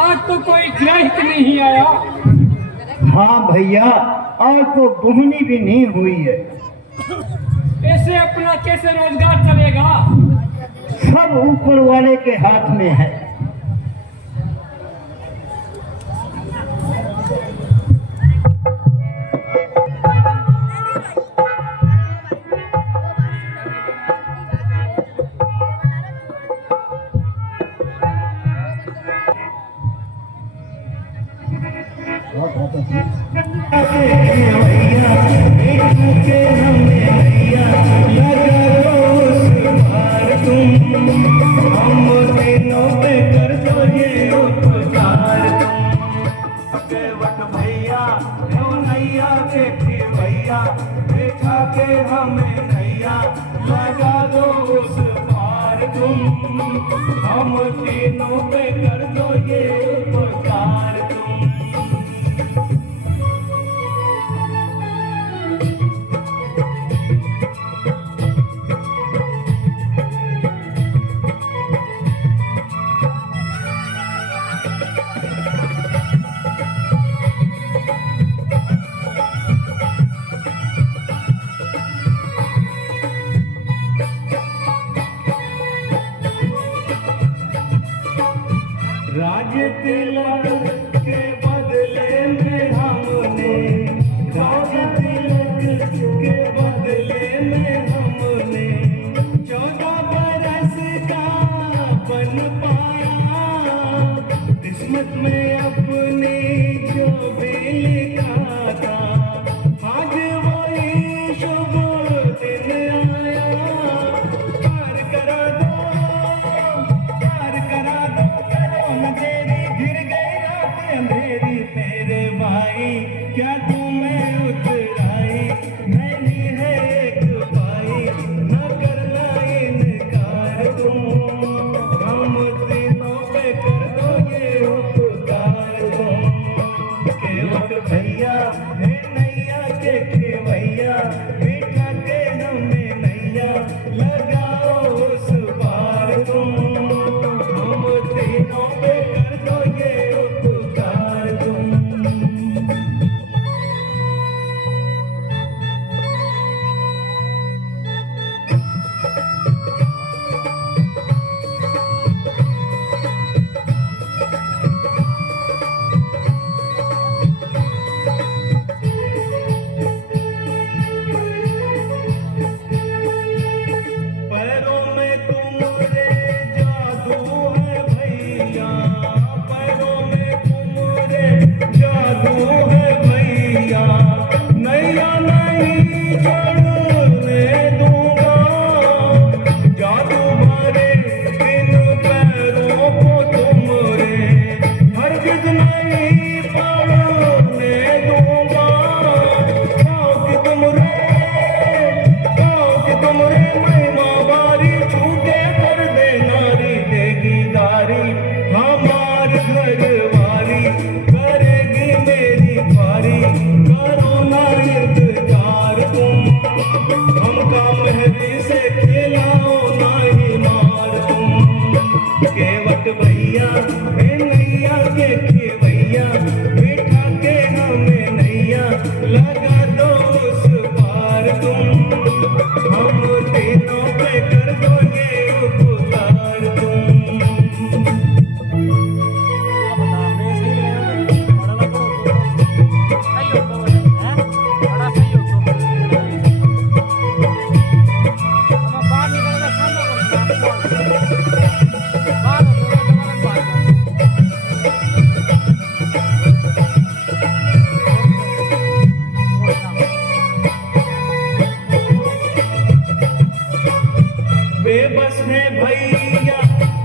आज तो कोई ग्राहक नहीं आया। हाँ भैया, आज तो बुहनी भी नहीं हुई है। ऐसे अपना कैसे रोजगार चलेगा? सब ऊपर वाले के हाथ में है। हम तीनों पे कर दो ये उपकार तुम। राज तिलक के बदले में हमने, राज तिलक के बदले में हमने 14 बरस का बन पाया। किस्मत में अपनी जो भी लिखा था, आज वही शुभ दिन आया। पार करा दो, पार करा दो, अंधेरी गिर गई रात अंधेरी तेरे भाई, क्या तुम्हें उतराई मैंने है एक भाई, न करना इनकार तुम। हम तीनों पे कर दो ये उपकार तुम। केवट भैया है नैया के भैया, बिठा के हमें नैया लगाओ उस पार तुम। हम तीनों पे कर दो ये उपकार तुम। पैरों में तुम्हारे जादू है भैया, पैरों में तुम्हारे जादू है भैया। नैया नहीं छोड़ने दूंगा, जादू भरे इन पैरों को तुम्हारे हरगिज नहीं पड़ने दूंगा। गाँव की तुमरे महिमा बारी छूटे कर दे नारी, देगी दारी हमार घर वाली, करेगी मेरी बारी, करो ना इंतजार तुम। हमका मेहंदी से खिलाओ ना ही मार तुम। केवट भैया हे नैया के भैया, बिठा के हमें नैया लगा दो उस पार तुम। हम तीनों पे कर दो ये उपकार तुम। बेबस है भैया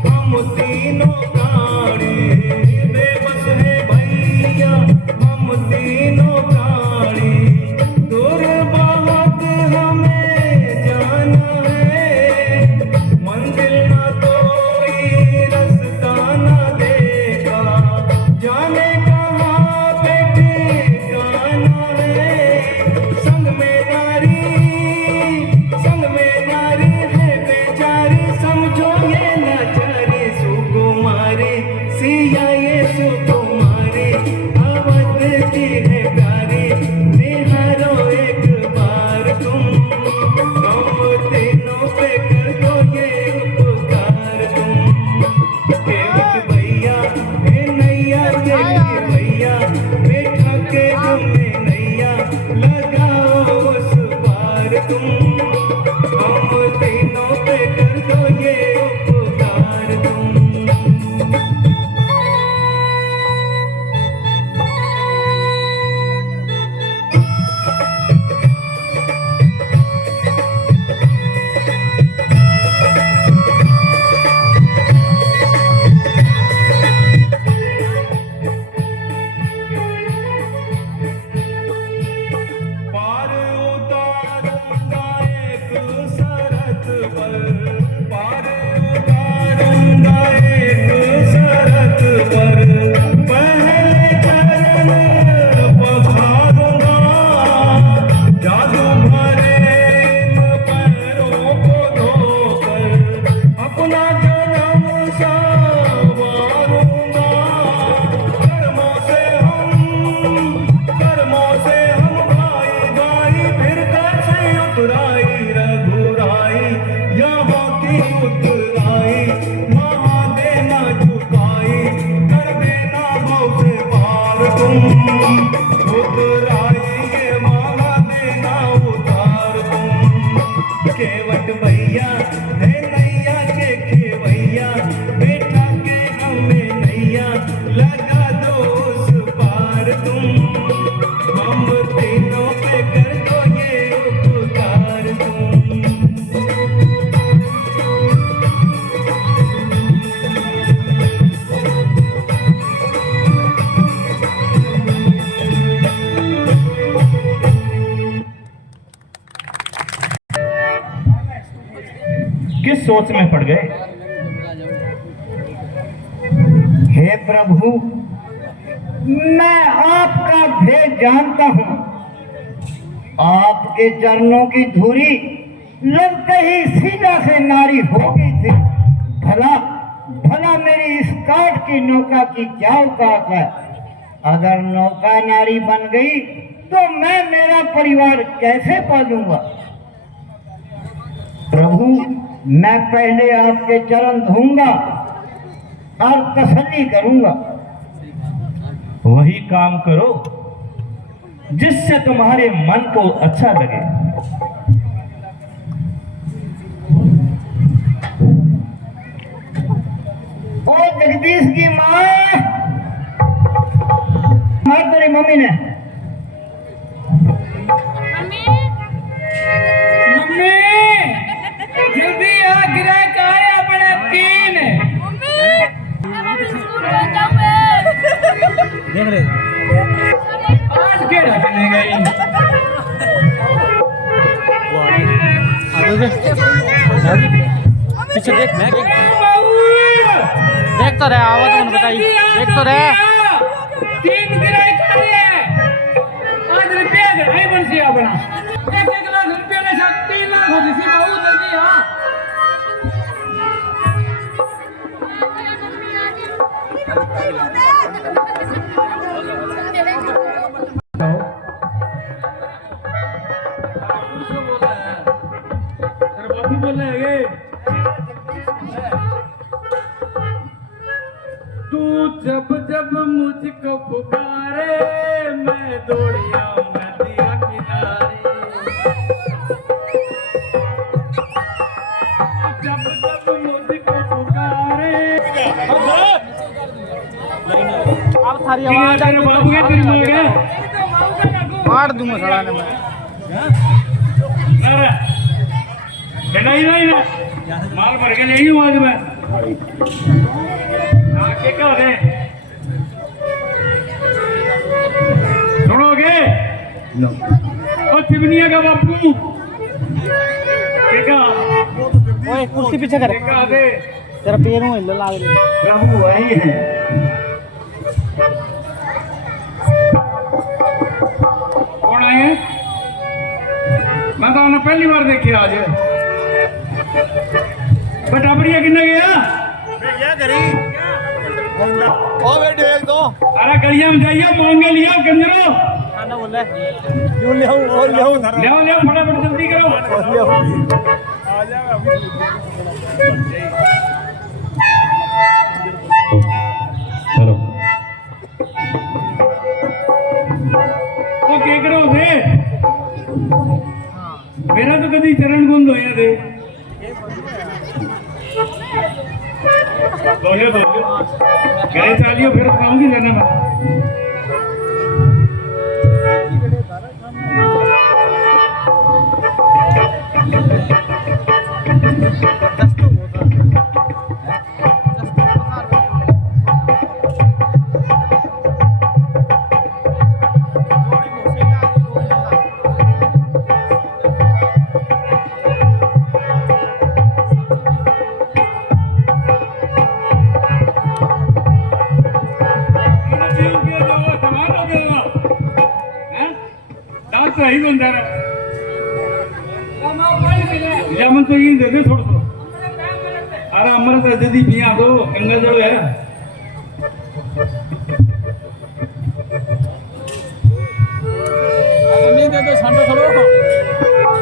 हम तीनों प्राणी, बेबस है भैया हम तीनों प्राणी। दूर बहुत हमें जाना है, मंजिल न कोई रास्ता न देखा, जाने कहाँ पे ठिकाना है। संग में नारी है बेचारी, समझो ये लाचारी। सुकुमारी सिया ये सुकुमारी, अवध की है प्यारी, निहारो एक बार तुम तीनों पे कर दो ये उपकार तुम। केवट भैया हे नैया के भैया, बैठा के तुम्हें नैया, लगाओ उस पार तुम। हम तीनों पे कर दो ये उपकार तुम। पार उतारूंगा एक शरत पर, पार उतारूंगा एक शरत पर, पहले चरण पखारूंगा, जादू भरे पैरों को धोकर अपना जन्म संवारूंगा। कर्मों से हम भाई भाई, फिर कैसे उतराई रघुराई, यहाँ की उतराई वहाँ देना झुकाई, कर देना भाव से पार तुम। उतराई ये माला देना उतार तुम। केवट भैया है नैया के खेवैया, बैठा के हमें नैया, लगा दो उस पार तुम। हम तीनों पे कर दो ये उपकार तुम। किस सोच में पड़ गए? हे प्रभु, मैं आपका भेद जानता हूँ। आपके चरणों की धूरी लगते ही सीधा से नारी हो गई थी। भला भला मेरी इस काठ की नौका की क्या औकात है? अगर नौका नारी बन गई तो मैं मेरा परिवार कैसे पालूंगा? प्रभु, मैं पहले आपके चरण धोऊंगा और तसल्ली करूंगा। वही काम करो जिससे तुम्हारे मन को अच्छा लगे। ओ जगदीश की माँ, मार तेरी मम्मी ने। मम्मी जल्दी आ, गिरा का है अपने तीन। आज के रखने गई पीछे देख देख तो रहे, आवाज तो बताइए, देख तो रहे। तीन गिराई खा रही है। आज रुपया नहीं बन सी अपना 1 लाख रुपया ने साथ 3 लाख हो सी बहुत जल्दी। हाँ बापू बोल रहे हैं तू जब जब मुझको पुकारे मैं दौड़ आऊं नदिया किनारे। जब जब मुझको पुकारे अब थारी आवाज बाबू के दिन हो गए मार दूंगा सड़ाने में। नहीं नहीं माल भर के ले ही हूँ आज मैं आके क्या हो गए सुनोगे और चिमनिया का बापू देखा ओए कुर्सी पीछे कर देखा दे तेरा पैर में हिल लाग रही प्रभु वही है। कौन आए हैं मैं तो उन्हें पहली बार देखी आज बटाबड़िया किन्ने गया अरे गलिया में जाइए मांगे लिया कंजरो खाना बोल रहा है ले आओ फटाफट जल्दी करो हेलो वो क्या करो थे मेरा तो कभी चरण गुंद होया थे धोलियो गए चालियो फिर काम की जाना मैं ही बंदा लेमन तो ये दे दे थोड़ा सा अरे अमृत जदी पिया दो गंगा जल है नहीं दे दो ठंडा थोड़ो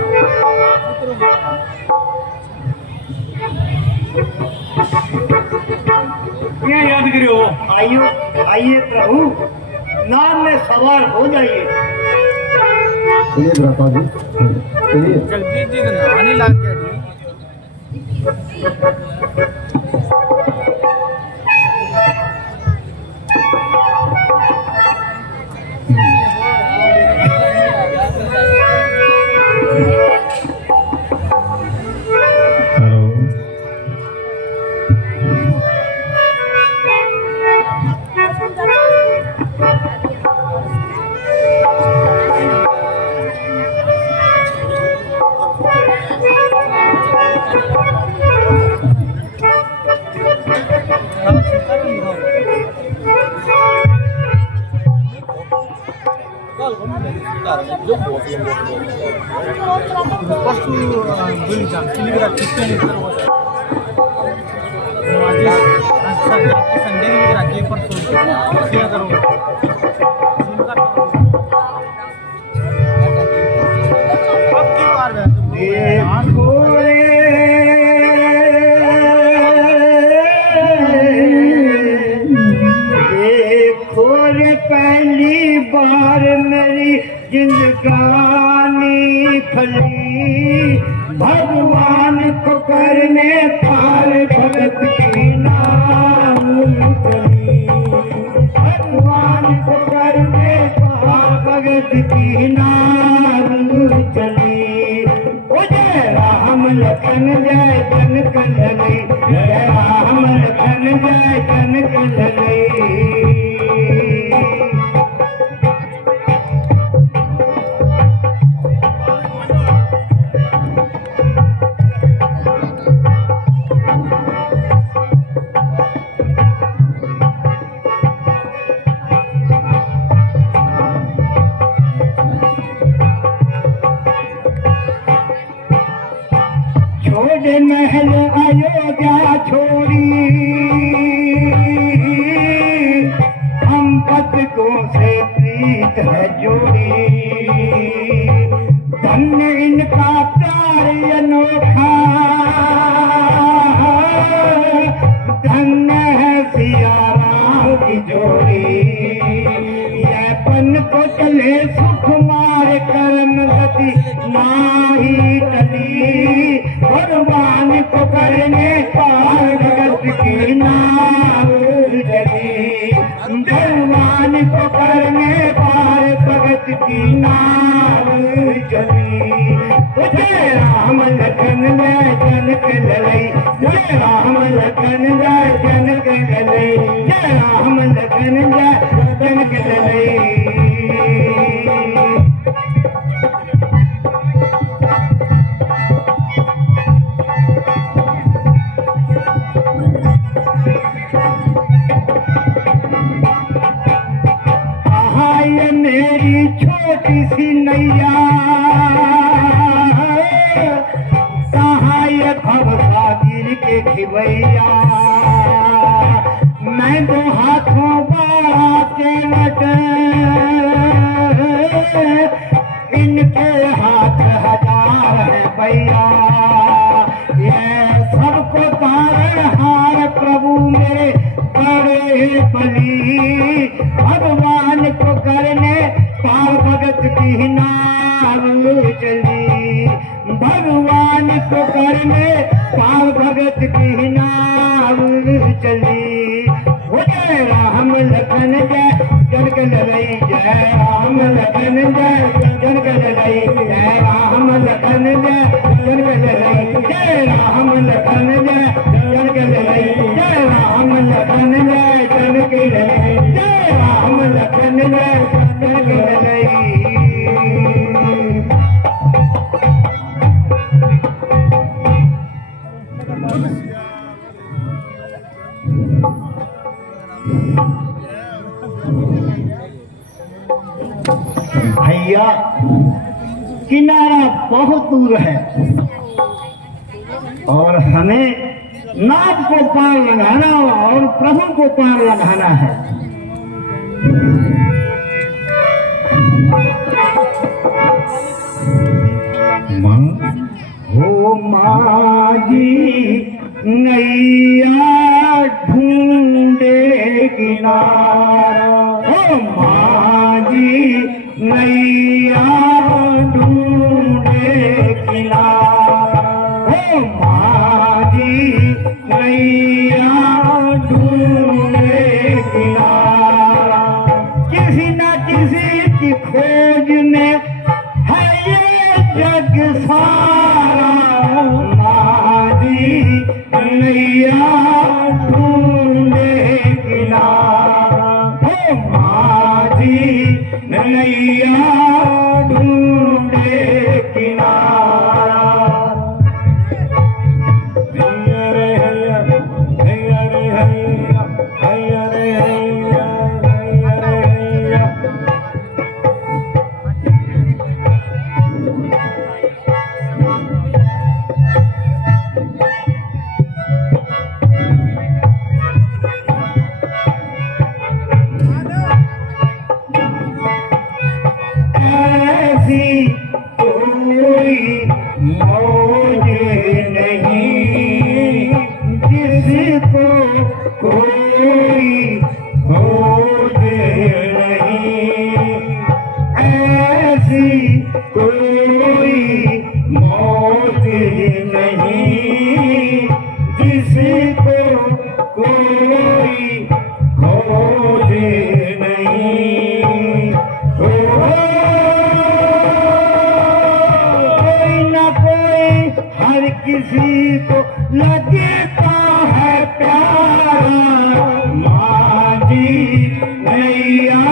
क्या याद करियो आइए प्रभु नाम में सवार हो जाइए। जगदीश जी नहाने लाग गया संडे की रखी है परसों क्या करोगे अब की बार देखो रे पहली बार मेरी जिंदगानी फली भगवान को करने पार भगत की नाम चली भगवान को करने पार भगत की नाम चली ओ जय राम लखन जय जन कलई जय राम लखन जय जन कलई छोड़े महल अयोध्या छोड़ी हम पतकों से प्रीत है जोड़ी धन्य इनका प्यार अनोखा धन्य है सिया राम की जोड़ी यह पन को चले सुख मार कर्म गति नाही टली भगवान को करने पार भगत की नाम चली भगवान को करने पार भगत की नाम चली। राम लखन जय जनक ललई, जय राम लखन जय जनक ललई, जय राम लखन जय जनक ललई। ये मेरी छोटी सी नैया, कहाँ ये भवसागर के खिवैया, मैं दो हाथों बढ़ा के लट, इनके हाथ हजार है भैया, ये सबको तारनहार प्रभु मेरे बड़े बली, भगवान को करने पार भगत की नाव चली, भगवान को करने पार भगत की नाव चली। हो जय राम लखन जय जनक ललई, जय राम लखन जय जनक ललई, जय राम लखन जय जनक ललई, जय राम लखन जय जनक ललई, जय राम लखन जय जनक ललई, जय राम लखन जय जनक ललई। भैया किनारा बहुत दूर है और हमें नाव को पार लगाना और प्रभु को पार लगाना है। हो माझी नैया ढूंढे किनारा, हो माझी नैया ढूंढे किनारा, हो माझी नैया ढूंढे किनारा, किसी न किसी की खोज में है ये जग सारा, माझी नैया ढूंढे किनारा, हो माझी नैया ढूंढे किनारा। हैया रे हैया, हैया रे हैया, हैया रे हैया, हैया रे हैया। ऐसी कोई मौज नहीं जिसको कोई खोज नहीं, ऐसी कोई मौज नहीं जिसको कोई खोज नहीं। कोई न कोई हर किसी को लगता है प्यारा, माझी नैया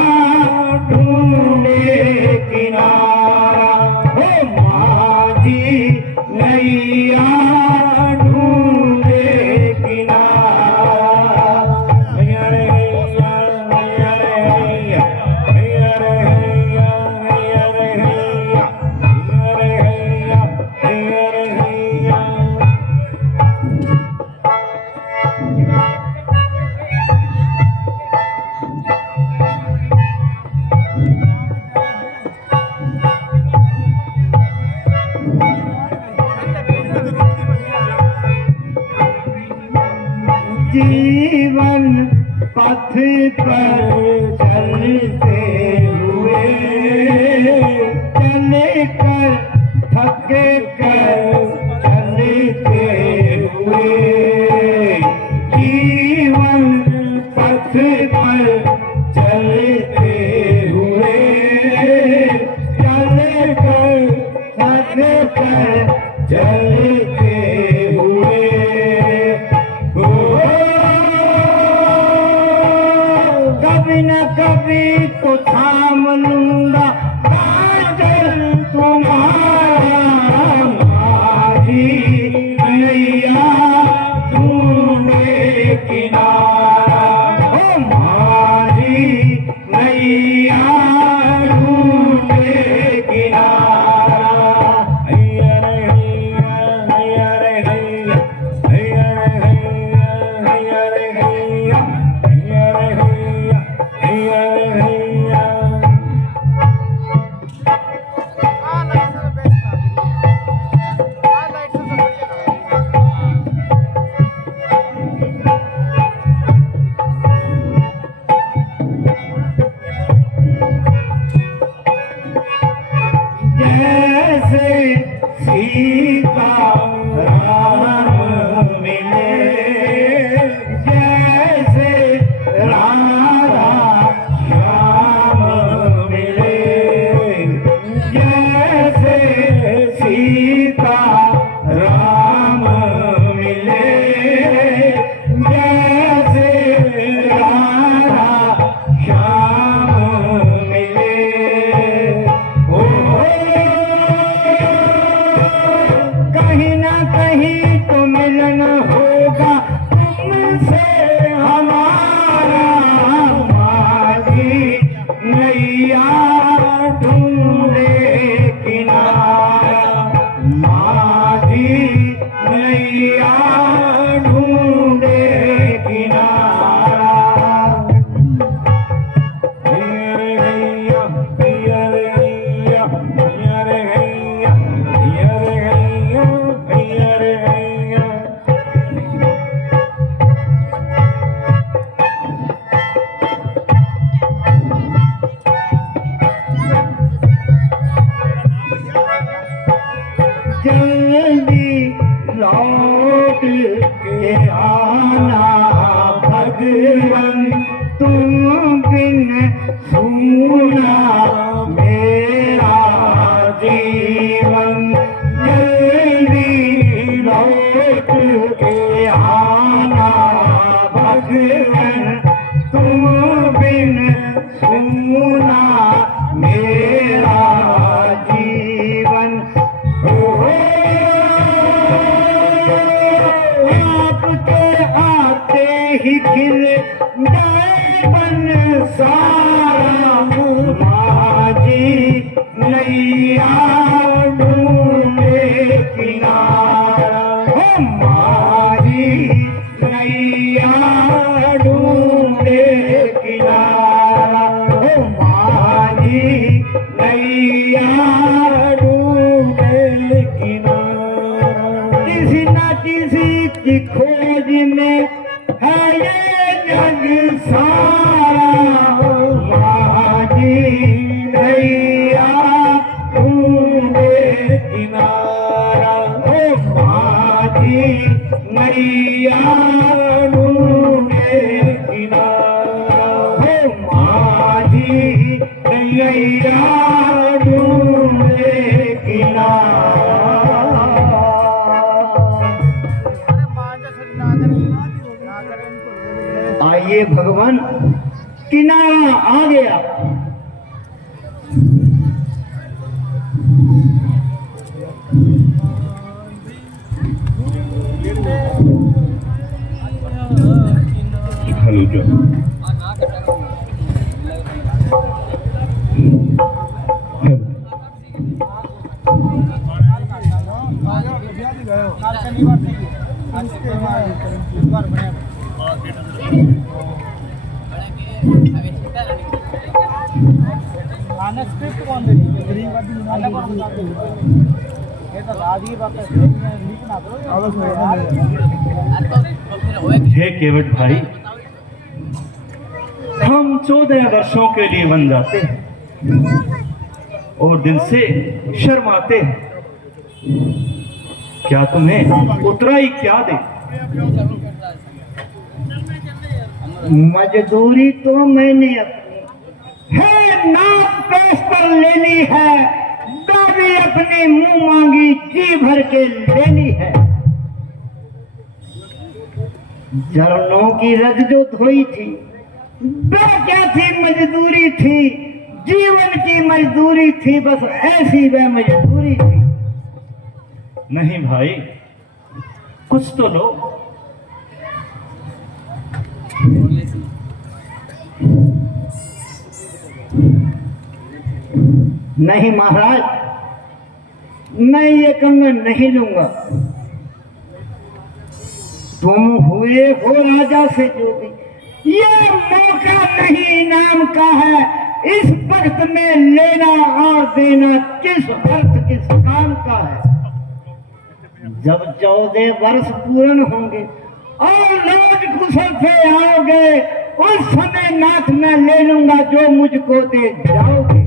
ढूंढे किनारा, हो माझी नैया ढूंढे किनारा। हैया रे हैया, हैया रे हैया, हैया रे हैया, हैया रे हैया, हैया रे हैया, हैया रे हैया। जीवन पथ पर चलते हुए, चले कर थक कर चलते हुए, जीवन पथ पर चलते हुए, चले कर थक कर जैसे सीता राम मिले, जैसे राधा श्याम मिले, जैसे सीता राम मिले, जैसे राधा श्याम मिले। ओ कहीं ना कहीं तो मिलन होगा तुमसे हमारा, मारी नैया ढूंढे किनारा, मारी नैया ढूंढे किनारा। जल्दी लौट के आना भगवन, तुम बिन सूना मेरा जीवन। जल्दी लौट के आना भगवन, तुम बिन सूना मेरा जीवन। आपके आते ही खिल जाए बन सारा, माझी नैया ढूंढे किनारा, हो माझी नैया ढूंढे किनारा, हो माझी नैया ढूंढे किनारा। किसी न किसी की खोज में है ये जग सारा, माझी नैया ढूंढे किनारा, ओ माझी नैया ढूंढे किनारा, ओ माझी नैया ढूंढे किनारा। आइए भगवान, किनारा आ गया। हेलो जो हे केवट भाई, हम 14 वर्षों के लिए बन जाते हैं और दिल से शर्माते हैं। क्या तुम्हें उतराई क्या दे? मजदूरी तो मैंने अपनी है नाप पेश पर लेनी है, दाबी अपनी मुंह मांगी जी भर के लेनी है। जरनों की रज जो धोई थी वह क्या थी? मजदूरी थी, जीवन की मजदूरी थी, बस ऐसी वह मजदूरी थी। नहीं भाई, कुछ तो लो। नहीं महाराज, मैं ये कंगन नहीं लूंगा। तुम हुए हो राजा से जोगी, ये मौका नहीं इनाम का है। इस वक्त में लेना और देना किस अर्थ किस काम का है? जब 14 वर्ष पूर्ण होंगे और लौट कुशल से आओगे, उस समय नाथ मैं ले लूंगा जो मुझको दे जाओगे।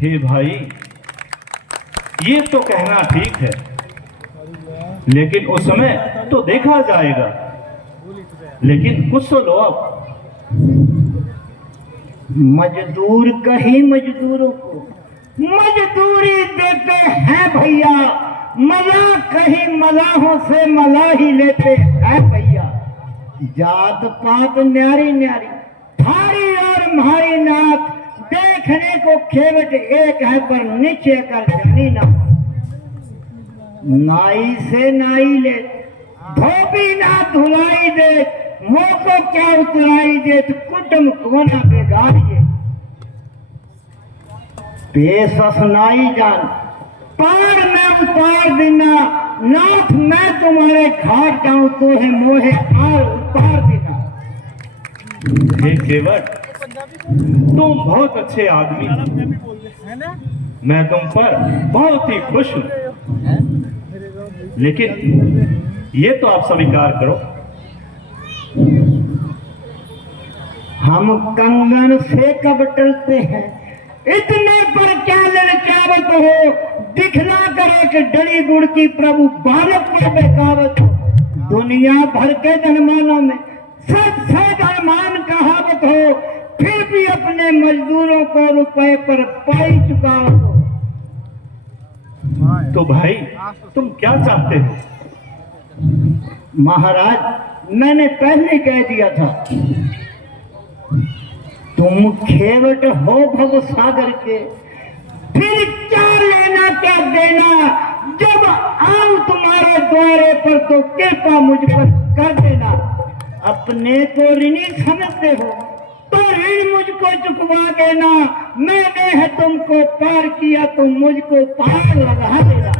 हे भाई, ये तो कहना ठीक है, लेकिन उस समय तो देखा जाएगा। लेकिन कुछ तो लो अब। मजदूर कहीं मजदूरों को मजदूरी देते हैं भैया, मला कहीं मलाहों से मला ही लेते हैं भैया। जात पात न्यारी न्यारी, थारी और म्हारी नाक, देखने को खेवट एक है पर नीचे कर जमी ना। नाई से नाई ले, धोबी ना धुलाई दे, मुंह को क्या उतराई दे, तो कुटुम को ना बेगारिए। पेशस नाई जान, पार में उतार देना, नाथ मैं तुम्हारे घाट जाऊं तो है मोहे आर उतार देना। हे केवट, तुम बहुत अच्छे आदमी हो। मैं तुम पर बहुत ही खुश हूं, लेकिन ये तो आप स्वीकार करो, हम कंगन से कब टलते हैं, इतने पर क्या ललचावत हो, दिखला कर एक डली गुड़ की प्रभु बालक को बेकावत हो। दुनिया भर के जनमानों में सब जमान कहावत हो, फिर भी अपने मजदूरों को रुपए पर पाई चुका हो। तो भाई तुम क्या चाहते हो? महाराज, मैंने पहले कह दिया था, तुम खेवट हो भव सागर के, फिर क्या लेना क्या देना, जब आऊं तुम्हारे द्वारे पर तो कृपा मुझ पर कर देना। अपने को ऋणी समझते हो तो ऋण मुझको चुकवा देना, मैंने है तुमको पार किया तो मुझको पार लगा देना।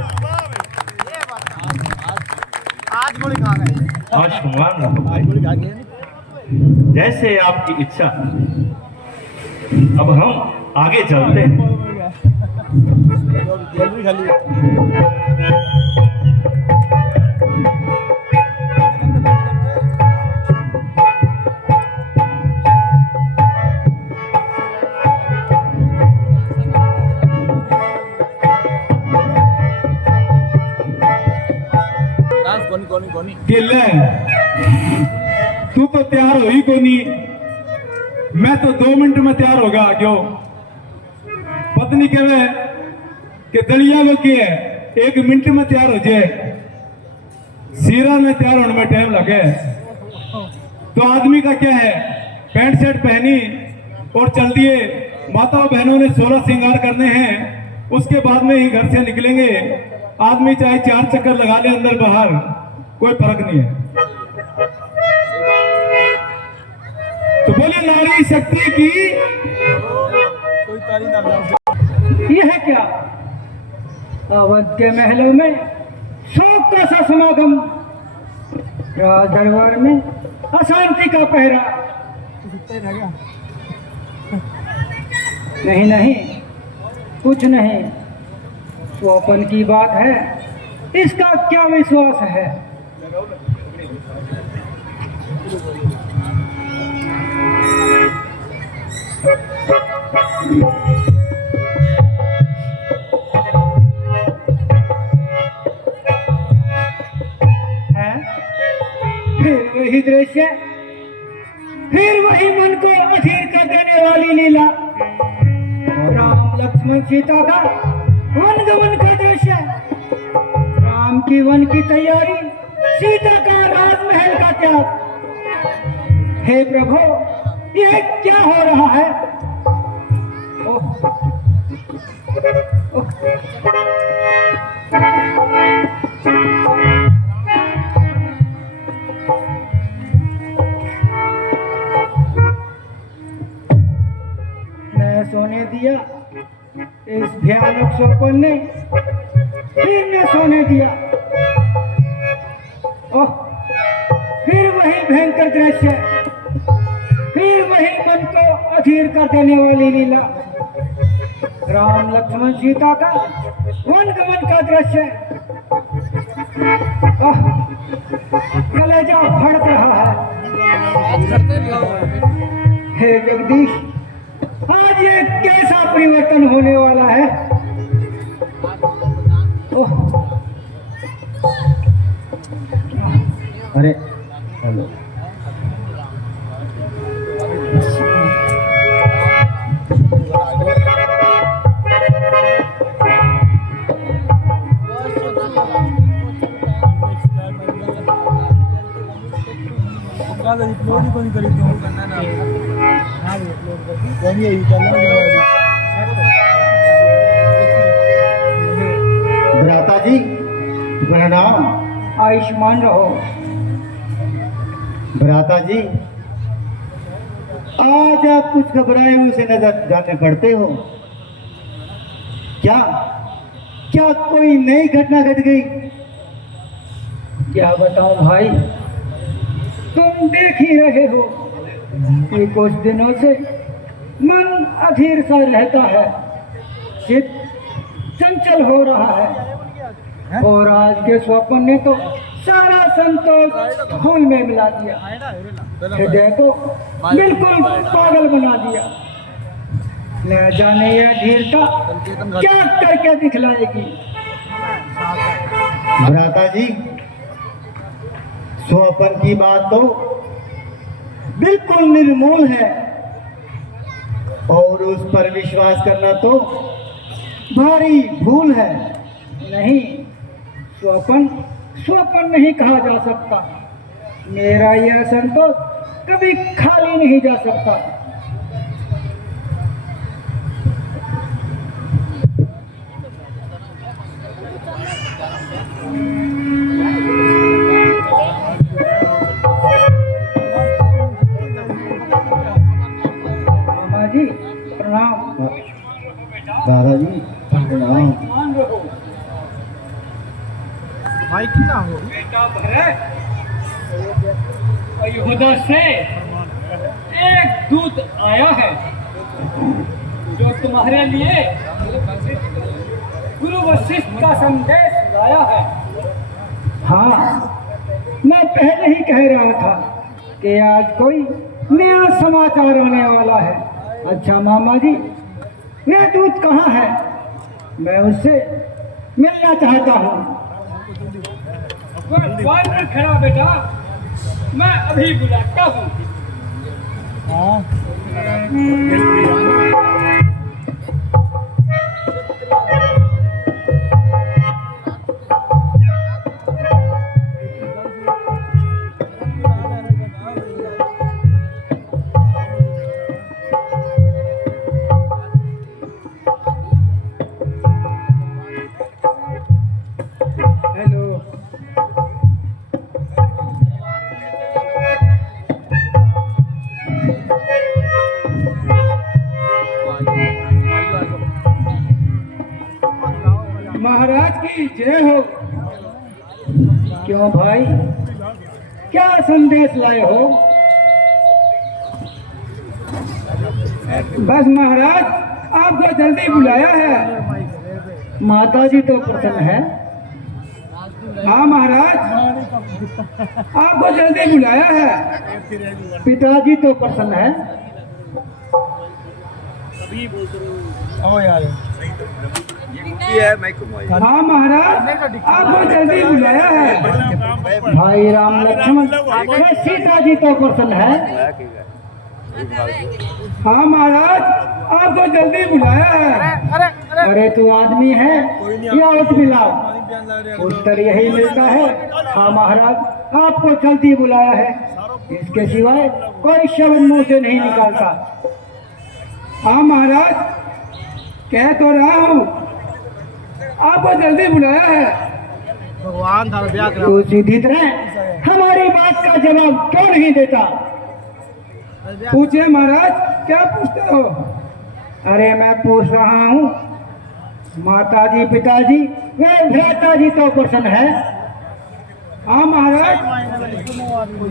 आज गोली खा गए, आयुष्मान रहो भाई, गोली खा गए। जैसे आपकी इच्छा। अब हम आगे चलते हैं। जल्दी खाली केले तू तो तैयार हो ही को नहीं, मैं तो 2 मिनट में तैयार होगा। क्यों पत्नी कहे कि दलिया लो के 1 मिनट में तैयार हो जाए, सीरा में तैयार होने में टाइम लगे। तो आदमी का क्या है, पैंट शर्ट पहनी और चल दिए। माता बहनों ने 16 श्रृंगार करने हैं, उसके बाद में ही घर से निकलेंगे। आदमी चाहे 4 चक्कर लगा ले अंदर बाहर, कोई फर्क नहीं है। तो बोले नारी शक्ति की कोई तारीफ ना लगाओ। यह है क्या, अवध के महलों में शोक का सा समागम, राज दरबार में अशांति का पहरा। नहीं नहीं, कुछ नहीं, स्वपन की बात है, इसका क्या विश्वास है। है फिर वही दृश्य, फिर वही मन को अधीर कर देने वाली लीला। राम लक्ष्मण सीता का वनगमन का दृश्य, राम की वन की तैयारी, सीता का राजमहल का त्याग। हे प्रभु, यह क्या हो रहा है? ओह, ओह। मैं सोने दिया, इस भयानक स्वप्न ने फिर न सोने दिया। ओह, फिर वही भयंकर दृश्य, फिर वही मन को अधीर कर देने वाली लीला। राम लक्ष्मण सीता का वनगमन का दृश्य। ओह, कलेजा फड़क रहा है। हे जगदीश, आज ये कैसा परिवर्तन होने वाला है? भ्राता जी प्रणाम। आयुष्मान रहो। भ्राता जी आज आप कुछ घबराए हुए से नजर जाने पड़ते हो। क्या क्या कोई नई घटना घट गई? क्या बताऊं भाई, तुम देख ही रहे हो कि कुछ दिनों से मन अधीर सा रहता है, चित्त चंचल हो रहा है, और आज के स्वप्न ने तो सारा संतोष धूल में मिला दिया, हृदय को बिल्कुल पागल बना दिया। न जाने यह धीरता क्या करके दिखलाएगी। भ्राता जी स्वप्न की बात तो बिल्कुल निर्मूल है, और उस पर विश्वास करना तो भारी भूल है। नहीं, स्वप्न स्वप्न नहीं कहा जा सकता। मेरा यह संतोष कभी खाली नहीं जा सकता। मामा जी प्रणाम। दादाजी प्रणाम। भाई कितना हो अयोध्या से एक दूत आया है जो तुम्हारे लिए गुरु वशिष्ठ का संदेश लाया है। हाँ, मैं पहले ही कह रहा था कि आज कोई नया समाचार आने वाला है। अच्छा मामा जी, वह दूत कहाँ है? मैं उससे मिलना चाहता हूँ। द्वार पर खड़ा बेटा, मैं अभी बुलाता हूँ। हेलो। महाराज की जय हो। क्यों भाई, क्या संदेश लाए हो? बस महाराज, आपको जल्दी बुलाया है। माता जी तो प्रसन्न है। हाँ महाराज, आपको जल्दी बुलाया है। पिताजी तो प्रसन्न है। हाँ महाराज, आपको जल्दी बुलाया है। भाई राम लक्ष्मण सीता जी तो प्रसन्न है। हाँ महाराज, आपको जल्दी बुलाया है। अरे तू आदमी है या उठ मिला? उत्तर यही मिलता है। हाँ महाराज, आपको जल्दी बुलाया है, इसके सिवाय कोई शब्द मुंह से नहीं निकालता। हाँ महाराज, कह तो रहा हूँ, आपको जल्दी बुलाया है। भगवान था ब्याह करा। तू सीधी तरह हमारी बात का जवाब क्यों नहीं देता? पूछे महाराज, क्या पूछते हो? अरे मैं पूछ रहा हूँ, माता जी पिताजी वे भ्राता जी तो प्रसन्न है। हाँ महाराज,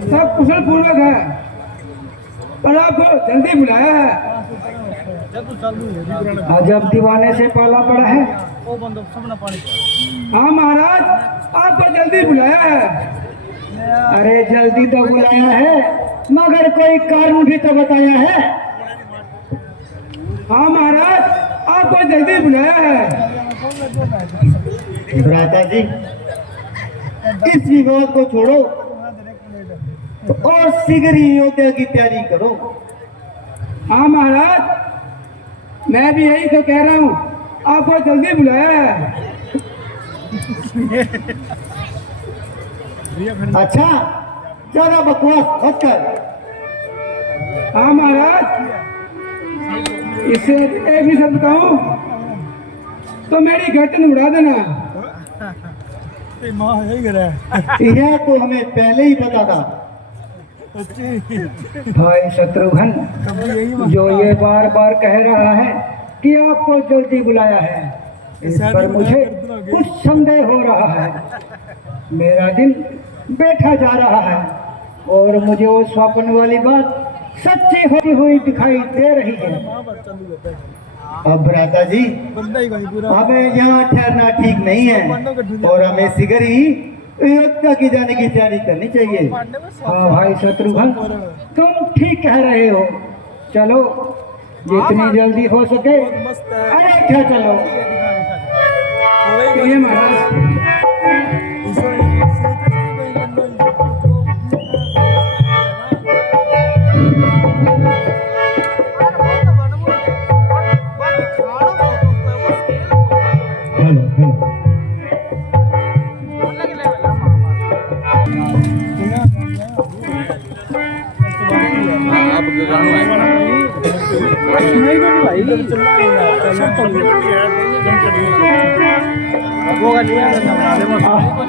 सब कुशल पूर्वक है, पर आपको जल्दी बुलाया है। अजब दीवाने से पाला पड़ा है। हाँ महाराज, आपको जल्दी बुलाया है। अरे जल्दी तो बुलाया है, मगर कोई कारण भी तो बताया है। हाँ महाराज, आपको जल्दी बुलाया है। भ्राता जी इस विवाद को छोड़ो और शीघ्र ही अयोध्या की तैयारी करो। हाँ महाराज, मैं भी यही तो कह रहा हूँ, आपको जल्दी बुलाया है। अच्छा ज्यादा बकवास मत कर, हाँ महाराज, इससे एक भी शब्द कहूँ तो मेरी गर्दन उड़ा देना। यह तो हमें पहले ही पता था। भाई शत्रुघ्न, जो ये बार बार कह रहा है कि आपको जल्दी बुलाया है, इस पर मुझे कुछ संदेह हो रहा है। मेरा दिल बैठा जा रहा है और मुझे वो स्वप्न वाली बात सच्ची होती हुई दिखाई दे रही है। अब भ्राता जी, हमें यहाँ ठहरना ठीक नहीं है और हमें शीघ्र ही अयोध्या की जाने की तैयारी करनी चाहिए। हाँ भाई शत्रुघ्न, तुम ठीक कह रहे हो। चलो, जितनी जल्दी हो सके अयोध्या चलो। ये महाराज,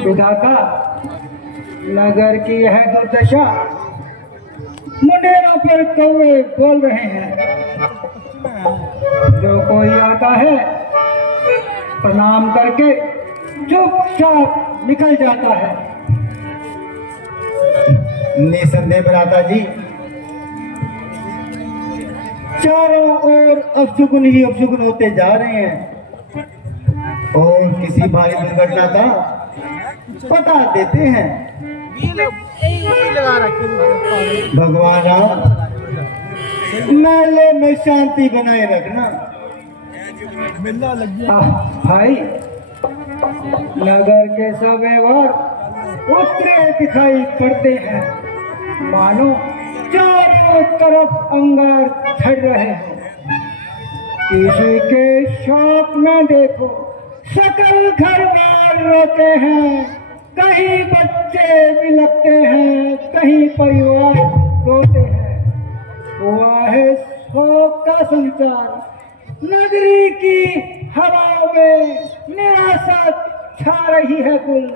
विधाता, नगर की यह दुर्दशा, मुंडेरों पर कौवे बोल रहे हैं। जो कोई आता है प्रणाम करके चुपचाप निकल जाता है। निसंदेह भ्राता जी, चारों ओर अपशुकुन ही अपशुकुन होते जा रहे हैं और किसी भारी दुर्घटना का पता देते हैं। भगवान राम, मेले में शांति बनाए रखना। भाई, नगर के सब व्यवहार उतरे दिखाई पड़ते हैं, मानो चारों तरफ अंगार झड़ रहे हैं। किसी के शौक में देखो, सकल घर बार रोते हैं, कहीं बच्चे बिलखते हैं, कहीं परिवार रोते हैं। हुआ है शोक का संचार, नगरी की हवा में निराशा छा रही है कुल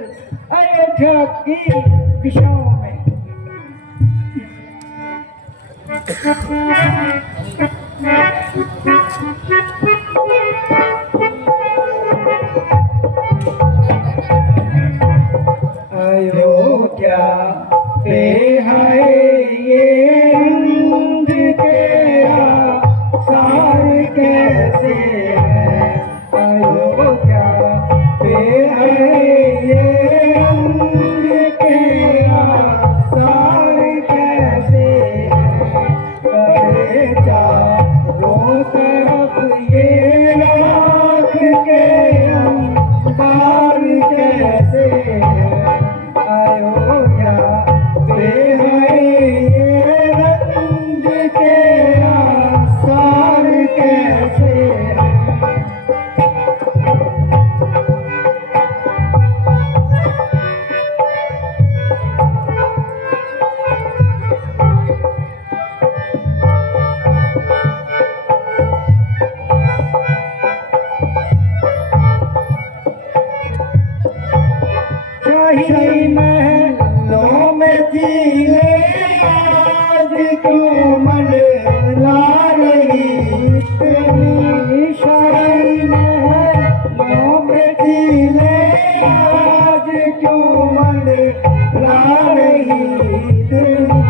अयोध्या की दिशाओं में। अयोध्या पे है ये रंग तेरा सार कैसे है। अयोध्या पे है ये रंग तेरा सार कैसे है। करे चारों तरफ ये राख के अंबार कैसे है। अयोध्या पे है ये रंग तेरा सार कैसे है। शाही महलों में जीले आज क्यों मंडला रही तेरी। शाही महलों में जीले आज क्यों मंडला रही तेरी।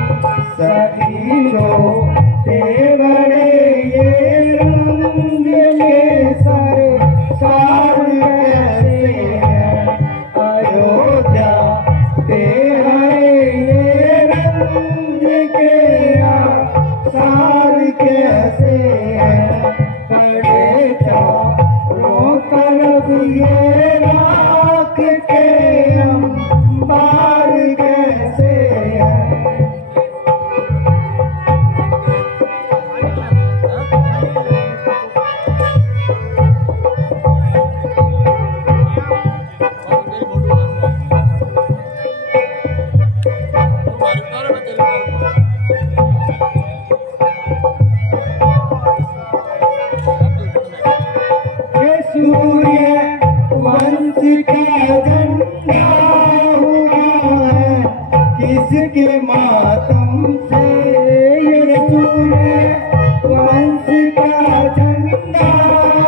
सभी छोटे बड़े ये रंग ये सारे सार कैसे हैं। अयोध्या पे है ये रंग के सार कैसे है। बड़े चारों तरफ ये राख के अंबार कैसे है। सूर्य वंश का झंडा हुआ है किसके मातम से, ये सूर्य वंश का झंडा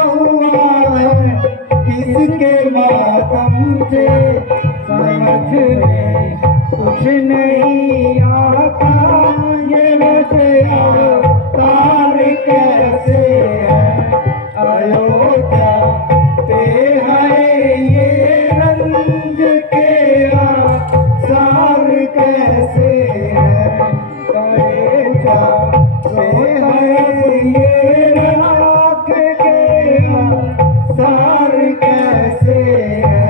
हुआ है किसके मातम से। समझ में कुछ नहीं आता ये अवतार कैसे है, अयोध्या पे है ये रंग के सार कैसे है, कलेजा पे है ये राख के सार कैसे है।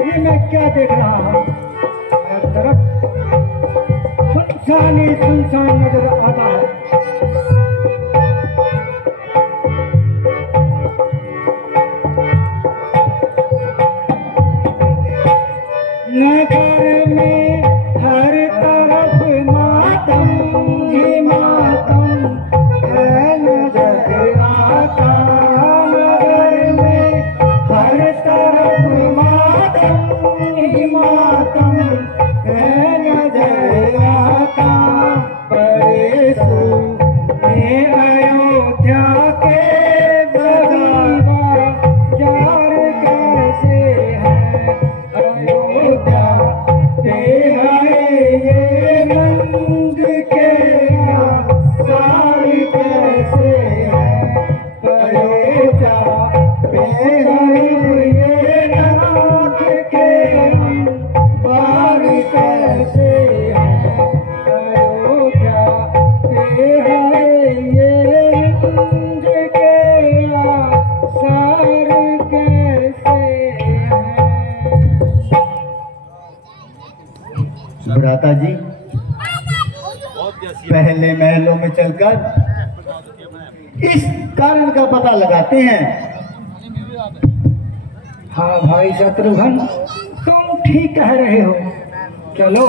ये मैं क्या देख रहा हूँ, हर तरफ सुनसान ही सुनसान नजर आता है। नगर में हर तरफ मातम ही मातम है नजर आता, नगर में हर तरफ मातम ही मातम है नजर आता। बड़े सुने अयोध्या के बगीवा जार कैसे है, अयोध्या पे है ये रंग के सार कैसे है, कलेजा पे है ये नाक के बार कैसे है, अयोध्या पे है ये रंग के सार कैसे है। भ्राता जी, पहले महलों में चलकर इस कारण का पता लगाते हैं। हाँ भाई शत्रुघ्न, तुम ठीक कह रहे हो। चलो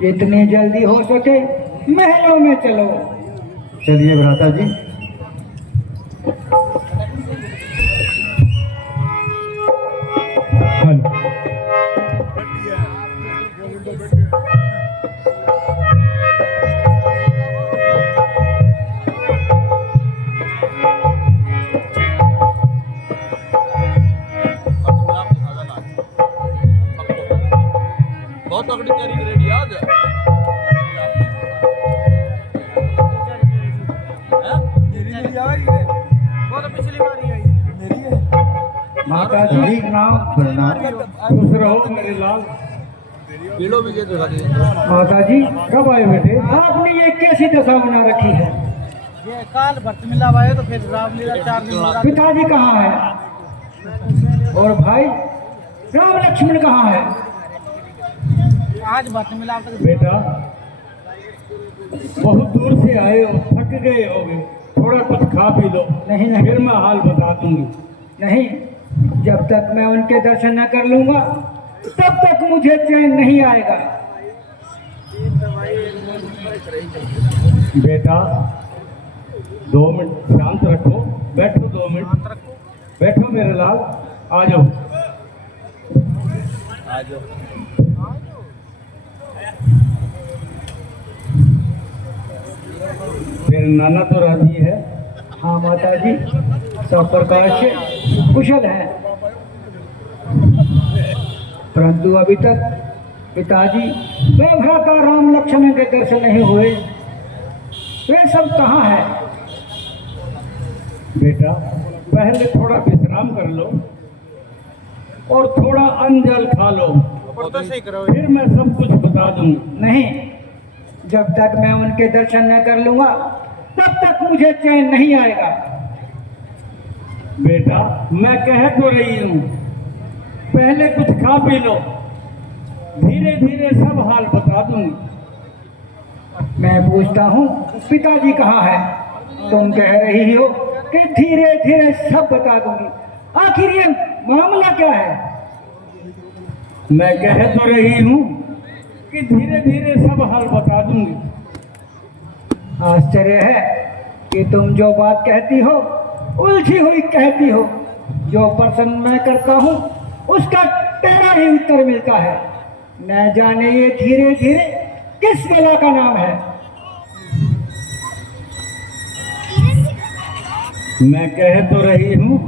जितनी जल्दी हो सके महलों में चलो। चलिए भ्राता जी। बहुत तगड़ी तैयारी रेडी आज बहुत पिछली बार ही आई मेरी है। माता जी प्रणाम। प्रणाम। खुश रहो मेरे लाल। वीडियो भी दिखा दी। माता जी कब आए बेटे? आपने ये कैसी दशा बना रखी है? ये काल भक्त मिला हुआ है तो फिर रामलीला 4 दिन हो रहा। पिताजी कहाँ है और भाई राम लक्ष्मण कहाँ है? आज भक्त मिला तक बेटा बहुत दूर से आए हो, थक गए होगे, थोड़ा कुछ खा पी लो। नहीं नहीं फिर मैं हाल बता दूंगी। नहीं, जब तक मैं उनके दर्शन न कर लूंगा तब तक मुझे चैन नहीं आएगा। बेटा 2 मिनट शांत रखो, बैठो 2 मिनट, बैठो मेरे लाल। आ जाओ। मेरे नाना तो राजी है। हाँ माता जी सब प्रकार से कुशल है, परंतु अभी तक पिताजी वे भ्राता राम लक्ष्मण के दर्शन नहीं हुए। वे सब कहाँ है? बेटा पहले थोड़ा विश्राम कर लो और थोड़ा अन्न जल खा लो, तो सही करो। फिर मैं सब कुछ बता दूंगा। नहीं, जब तक मैं उनके दर्शन न कर लूंगा तब तक मुझे चैन नहीं आएगा। बेटा मैं कह तो रही हूँ, पहले कुछ खा पी लो, धीरे धीरे सब हाल बता दूंगी। मैं पूछता हूँ पिताजी कहाँ है? तुम कह रही हो कि धीरे धीरे सब बता दूंगी। आखिर ये मामला क्या है? मैं कह तो रही हूँ कि धीरे धीरे सब हाल बता दूंगी। आश्चर्य है कि तुम जो बात कहती हो उलझी हुई कहती हो। जो प्रश्न मैं करता हूँ उसका तेरा ही उत्तर मिलता है। न जाने ये धीरे धीरे किस बला का नाम है। मैं कह तो रही हूँ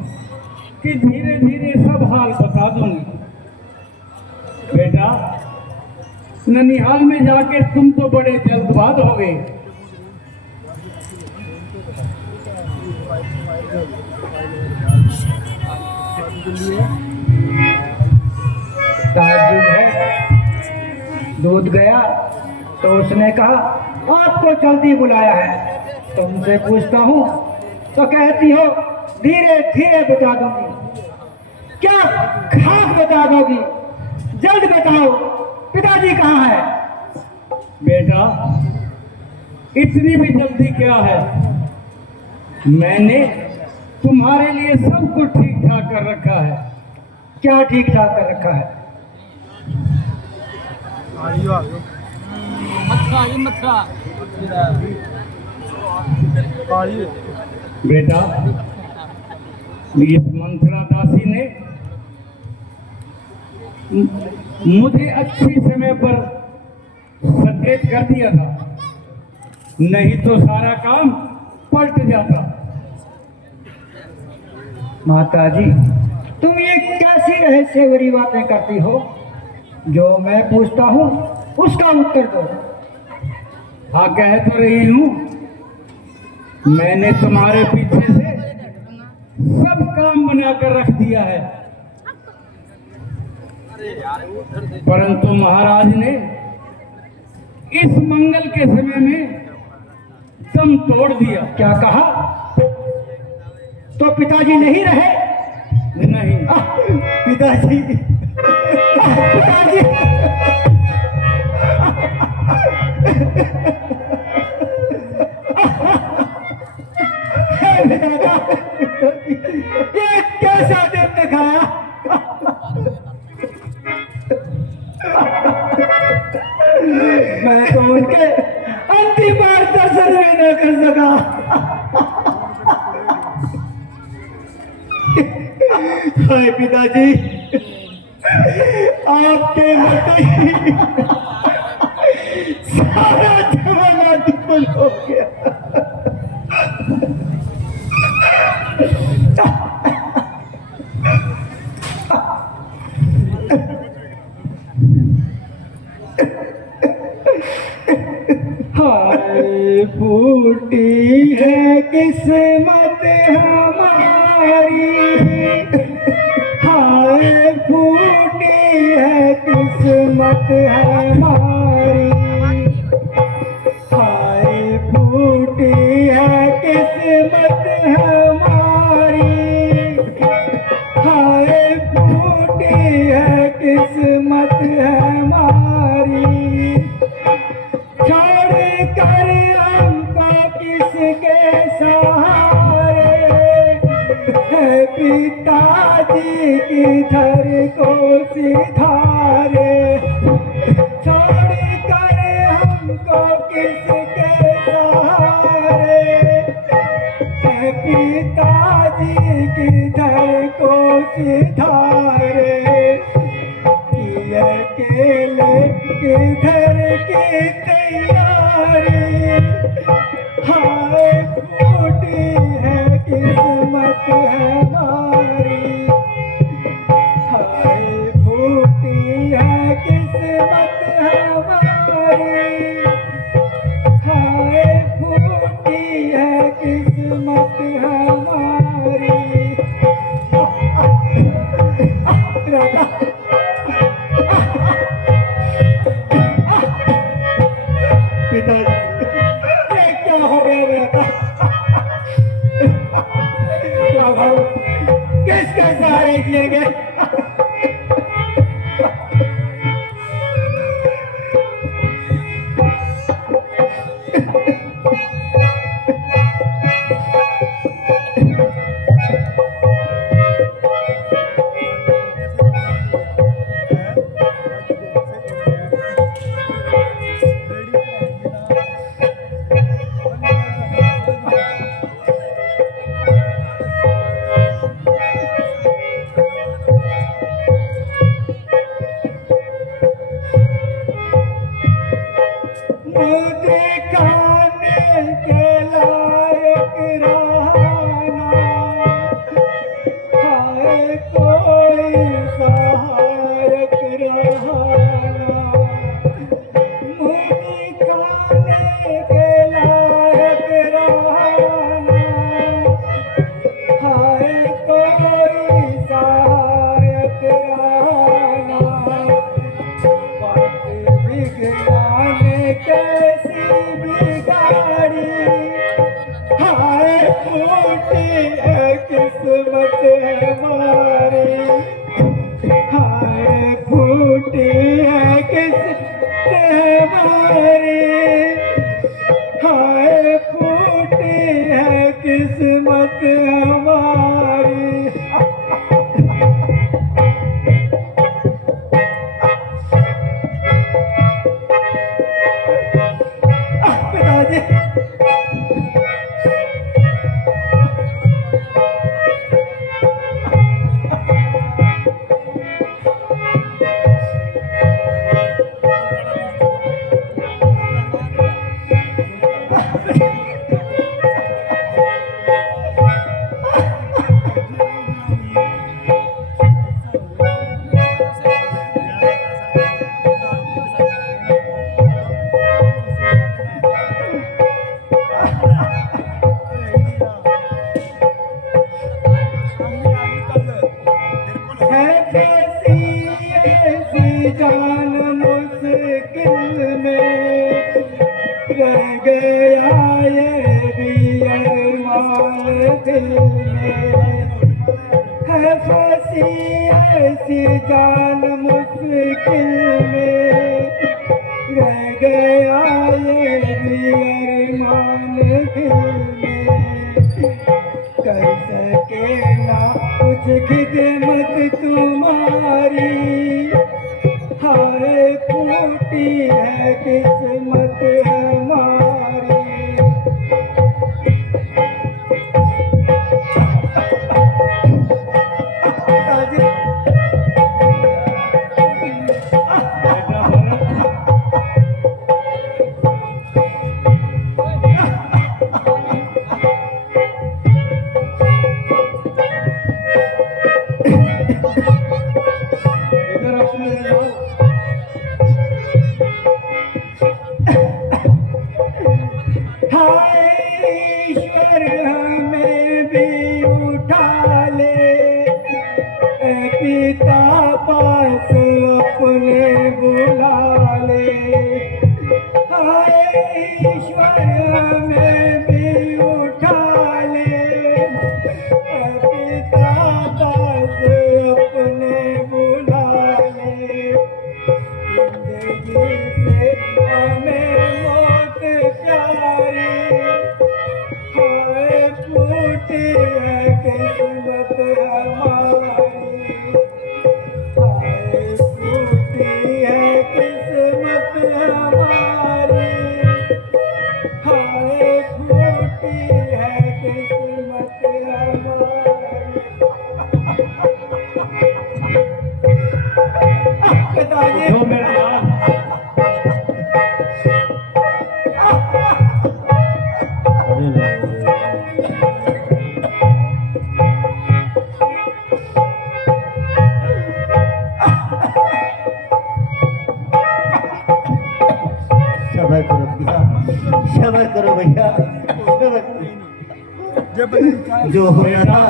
कि धीरे धीरे सब हाल बता दूंगी। बेटा, ननिहाल में जाके तुम तो बड़े जल्दबाज हो गए। ताज्जुब है। दूध गया तो उसने कहा आपको जल्दी बुलाया है। तुमसे पूछता हूँ तो कहती हो धीरे धीरे बता दूंगी। क्या खाक बता दोगी? जल्द बताओ, पिताजी कहाँ है? बेटा, इतनी भी जल्दी क्या है? मैंने तुम्हारे लिए सब कुछ ठीक ठाक कर रखा है। क्या ठीक ठाक कर रखा है? मत्था बेटा, इस मंत्रा दासी ने मुझे अच्छी समय पर सचेत कर दिया था, नहीं तो सारा काम पलट जाता। माताजी, तुम ये कैसी रहस्यमयी बातें करती हो? जो मैं पूछता हूँ उसका उत्तर दो। हाँ, कह तो रही हूँ, मैंने तुम्हारे पीछे से सब काम बनाकर रख दिया है, परंतु महाराज ने इस मंगल के समय में दम तोड़ दिया। क्या कहा? तो पिताजी नहीं रहे? नहीं, पिताजी पिताजी हे विधाता, ये कैसा दिन दिखाया? मैं तो उनके अंतिम बार दर्शन भी न कर सका। हाय पिताजी, आपके होते ही सारा जमाना दुश्मन हो गया। हाय फूटी है किस्मत हमारी, हाय फूटी है किस्मत हमारी, हाय फूटी है किस्मत हमारी, हाय फूटी है किस्मत हमारी। छोड़ कर हमको किसके सहारे, है पिताजी किधर को सिधारे। छोड़ कर हमको किसके सहारे, है पिताजी किधर को सिधारे। अकेले किधर की तैयारी, हाय फूटी है किस्मत हमारी, हाय फूटी है किस्मत हमारी, हाय फूटी है किस्मत हमारी। पिताजी, ये क्या हो गया बेटा? क्या भाव किसके सहारे किए गए? किस्मत हमारी। पिताजी ऐसी जान मुश्किल में रह गया ये भी अरमान दिल में। है फंसी ऐसी जान मुश्किल में रह गया ये भी अरमान दिल में। कर सके ना कुछ खिदमत तुम्हारी, हाय फूटी है किस्मत हमारी। ईश्वर हमें भी उठा ले, पिता पास अपने बुला ले। ईश्वर हमें भी उठा ले, पिता पास अपने बुला ले। जिंदगी से हमें मौत प्यारी, हाय फूटी है किस्मत हमारी। हाय फूटी है किस्मत हमारी। हाय फूटी है किस्मत हमारी। पिताजी जो मेरे लाल सबर करो भैया, सबर करो भैया, सबर करो। जो होना था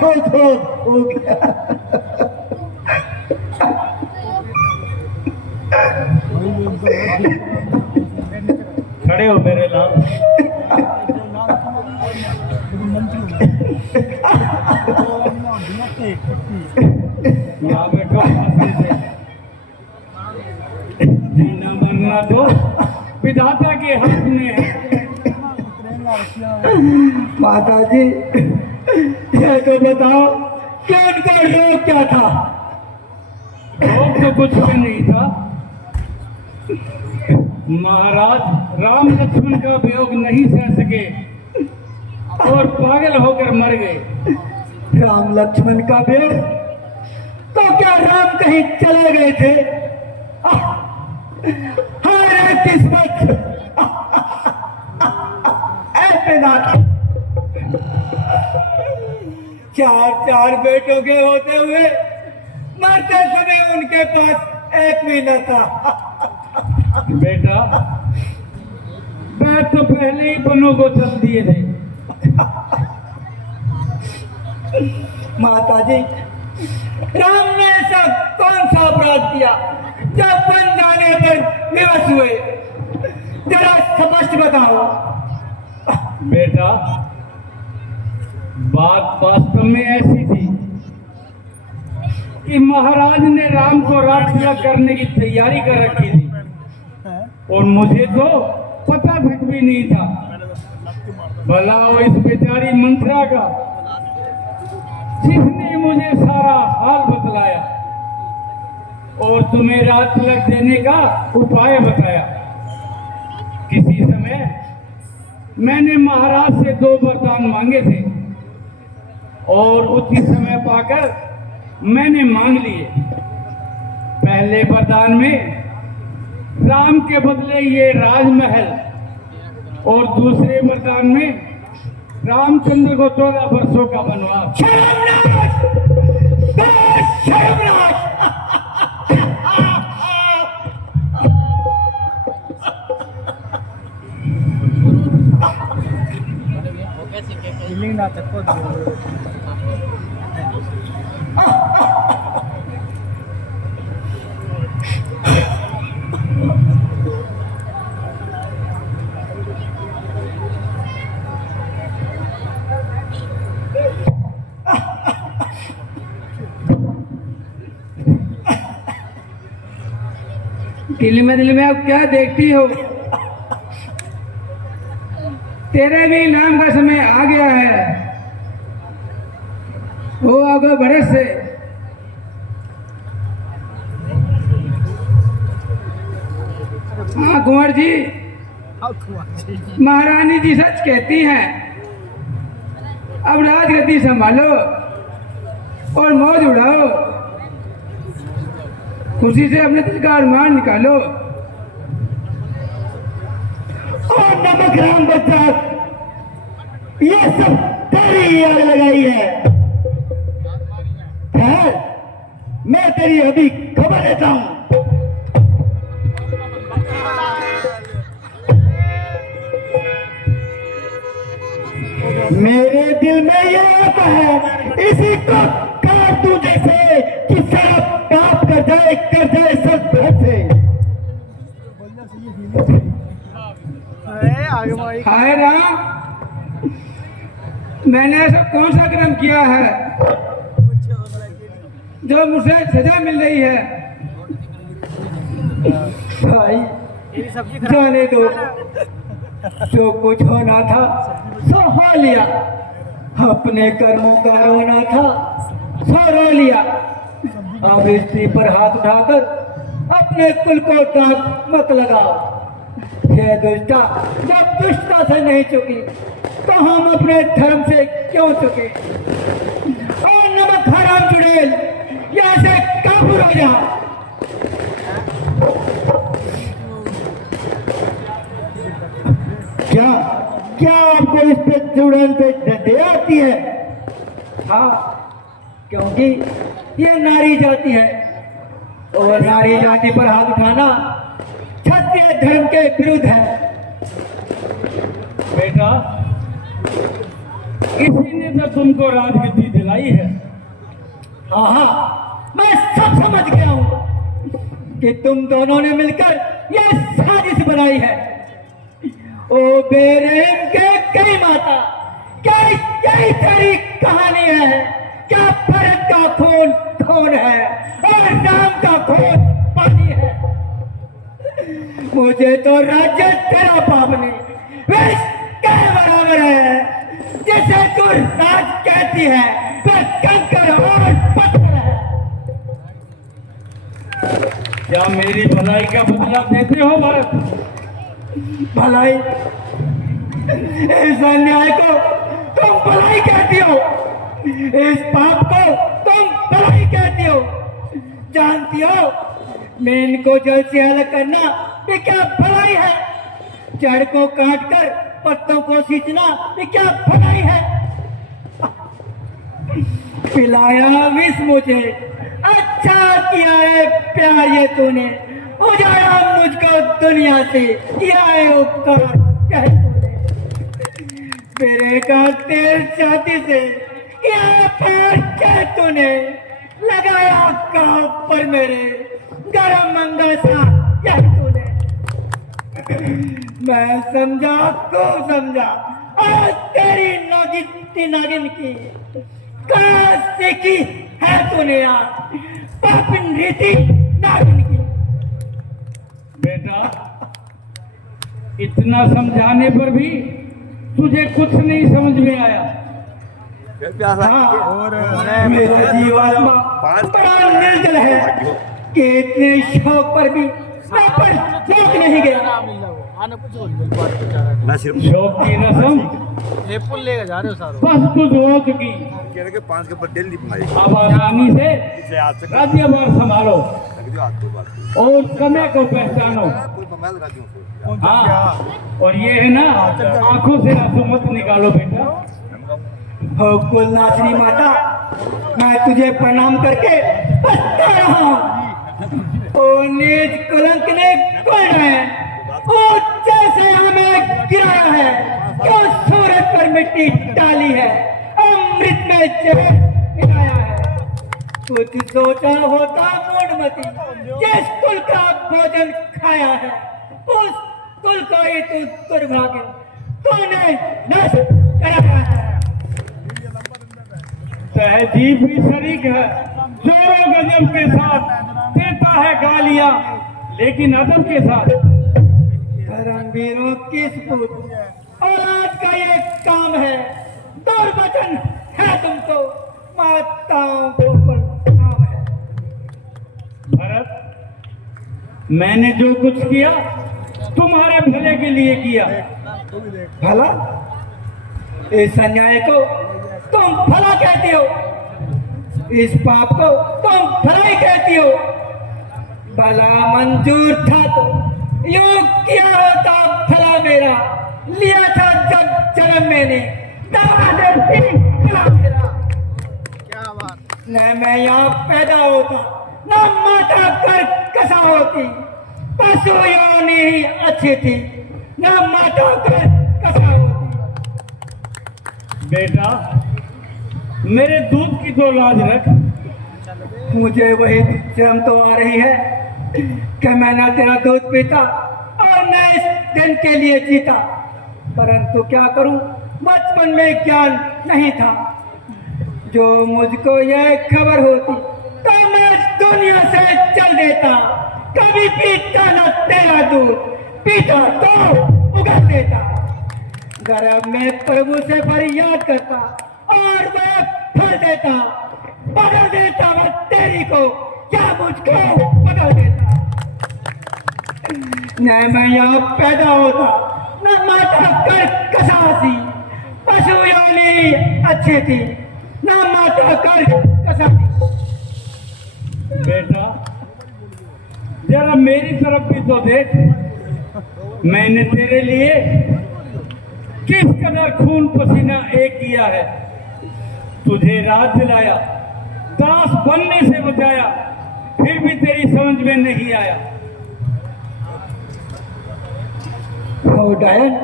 वो तो हो गया। खड़े हो मेरे लाल। यहाँ बैठो, जीना मरना तो विधाता के हाथ में है। माता जी ये तो बताओ कि उनका रोग क्या था? रोग तो कुछ भी नहीं था महाराज। राम लक्ष्मण का वियोग नहीं सह सके और पागल होकर मर गए। राम लक्ष्मण का वियोग? तो क्या राम कहीं चले गए थे? हमारे किस्मत ऐसे ना। चार चार बेटों के होते हुए मरते समय उनके पास एक भी न था। बेटा मैं तो पहले ही बनों को चल दिए थे। माता जी राम ने ऐसा कौन सा अपराध किया जब बन जाने पर विवश हुए? जरा स्पष्ट बताओ। बेटा बात वास्तव में ऐसी थी कि महाराज ने राम को राजविदा करने की तैयारी कर रखी थी और मुझे तो पता तक भी नहीं था। भला हो इस बेचारी मंत्रा का, जिसने मुझे सारा हाल बतलाया और तुम्हें रात तिलक देने का उपाय बताया। किसी समय मैंने महाराज से 2 वरदान मांगे थे और उचित समय पाकर मैंने मांग लिए। पहले वरदान में राम के बदले ये राजमहल और दूसरे वरदान में रामचंद्र को 14 वर्षों का वनवास। दिल में अब क्या देखती हो? तेरे भी नाम का समय आ गया है। हो आगे बड़े से। हाँ कुंवर जी, महारानी जी सच कहती हैं। अब राजगद्दी संभालो और मौज उड़ाओ, खुशी से अपने दिल का अरमान निकालो। और नमक राम बच्चा, ये सब तेरी आग लगाई है। ठहर, मैं तेरी अभी खबर लेता हूं। मेरे दिल में ये आता है, इसी को काट दूं जैसे कि सब पाप कर जाए सब भर से। हाय राम, मैंने ऐसा कौन सा कर्म किया है जो मुझे सजा मिल रही है? भाई जाने दो, जो कुछ होना था सो हो लिया। अपने कर्मों का रोना था सो रो लिया। अब स्त्री पर हाथ उठाकर अपने कुल को दाग मत लगाओ। ये दुष्टा जब दुष्टता से नहीं चुकी तो हम अपने धर्म से क्यों चुके? और नमक हराम चुड़ैल, यहाँ से काबू हो जा। क्या क्या आपको इस पे चुड़ैल पे दया आती है? हाँ, क्योंकि ये नारी जाति है और नारी जाति पर हाथ उठाना क्षत्रिय धर्म के विरुद्ध है। बेटा, इसी ने तो तुमको राजगद्दी दिलाई है। हाँ हाँ, मैं सब समझ गया हूँ कि तुम दोनों ने मिलकर ये साजिश बनाई है। ओ बेरहम के कई माता, क्या यही तेरी कहानी है? क्या भरत का खून खून है और राम का खून पानी है? मुझे तो राज्य तेरा पाप नहीं विष के बराबर है। जिसे तू राज कहती है वह कंकर और पत्थर है। क्या मेरी भलाई का बदला देते हो भरत? भलाई? इस अन्याय को तुम भलाई कहती हो, इस पाप को तुम भलाई कहती हो। जानती हो मेन को जल से अलग करना ये क्या भलाई है? जड़ को काटकर पत्तों को सींचना ये क्या भलाई है? पिलाया विष मुझे, अच्छा किया है प्यार ये तूने। उजाड़ा मुझको दुनिया से, किया है उपकार कह तूने। मेरे का तेल छाती से किया प्यार कह तूने। लगाया काप पर मेरे गरम मंगा सा यह तूने। मैं समझा को समझा और तेरी नागिन की काश सीखी है तूने यार पापिन रीति नागिन की। बेटा, इतना समझाने पर भी तुझे कुछ नहीं समझ में आया। हाँ, मेरा जीवात्मा बड़ा निर्जल है कि इतने शौक पर भी मैं पर चूक नहीं गया। शौक की रस्म एप्पल लेके जा रहे हो सारो बस कुछ हो चुकी। के 5 के ऊपर डेली भाई अब आसानी से राज्यभार संभालो जो हाथ तो बात और समय को पहचानो। कोई कमाल लगा दूं हाँ, और ये है ना, आंखों से आंसू मत निकालो बेटा। हो कुलनाथनी माता, मैं तुझे प्रणाम करके पछता रहा हूँ। ओ नीच कलंक ने कौन है, ओ जैसे हमें गिराया है, क्यों सूरज पर मिट्टी डाली है, अमृत में जहर मिलाया है। कुछ सोचा होता मूढ़मती, जिस कुल का भोजन खाया है, उस कुल को ही तू दुर्भाग्य तूने नष्ट कराया है। तहजीब भी शरीक है, जोरों गजब के साथ देता है गालियां, लेकिन अदब के साथ। धर्मवीरों की सपूत औलाद का ये काम है, दुर्वचन है तुमको, माताओं को प्रणाम है। भरत, मैंने जो कुछ किया तुम्हारे भले के लिए किया। भला? इस अन्याय को तुम भला कहती हो, इस पाप को तुम भलाई कहती हो। भला मंजूर था तो यूं किया होता भला मेरा, लिया था जब जन्म मैंने, दवा देती भला मेरा। क्या बात। न मैं यहाँ पैदा होता, न माता कर कसा होती, पशु योनि ही अच्छी थी, न माता कर कसा होती। बेटा, मेरे दूध की तो लाज रख। मुझे वही शर्म तो आ रही है कि मैं ना तेरा दूध पीता और न इस दिन के लिए जीता, परंतु क्या करूं, बचपन में ज्ञान नहीं था। जो मुझको यह खबर होती तो मैं दुनिया से चल देता, कभी पीता न तेरा दूध, पीता तो उगल देता। गर्भ में प्रभु से फरियाद करता और वह फल देता, बदल देता वह तेरी को, क्या मुझको बदल देता। न मैं यहाँ पैदा होता, न माता कर कसासी, पशु योनि अच्छी थी, न माता कर कसासी। बेटा, जरा मेरी तरफ भी तो देख, मैंने तेरे लिए किस कदर खून पसीना एक किया है। तुझे रात दिलाया, दास बनने से बचाया, फिर भी तेरी समझ में नहीं आया। हो डायन,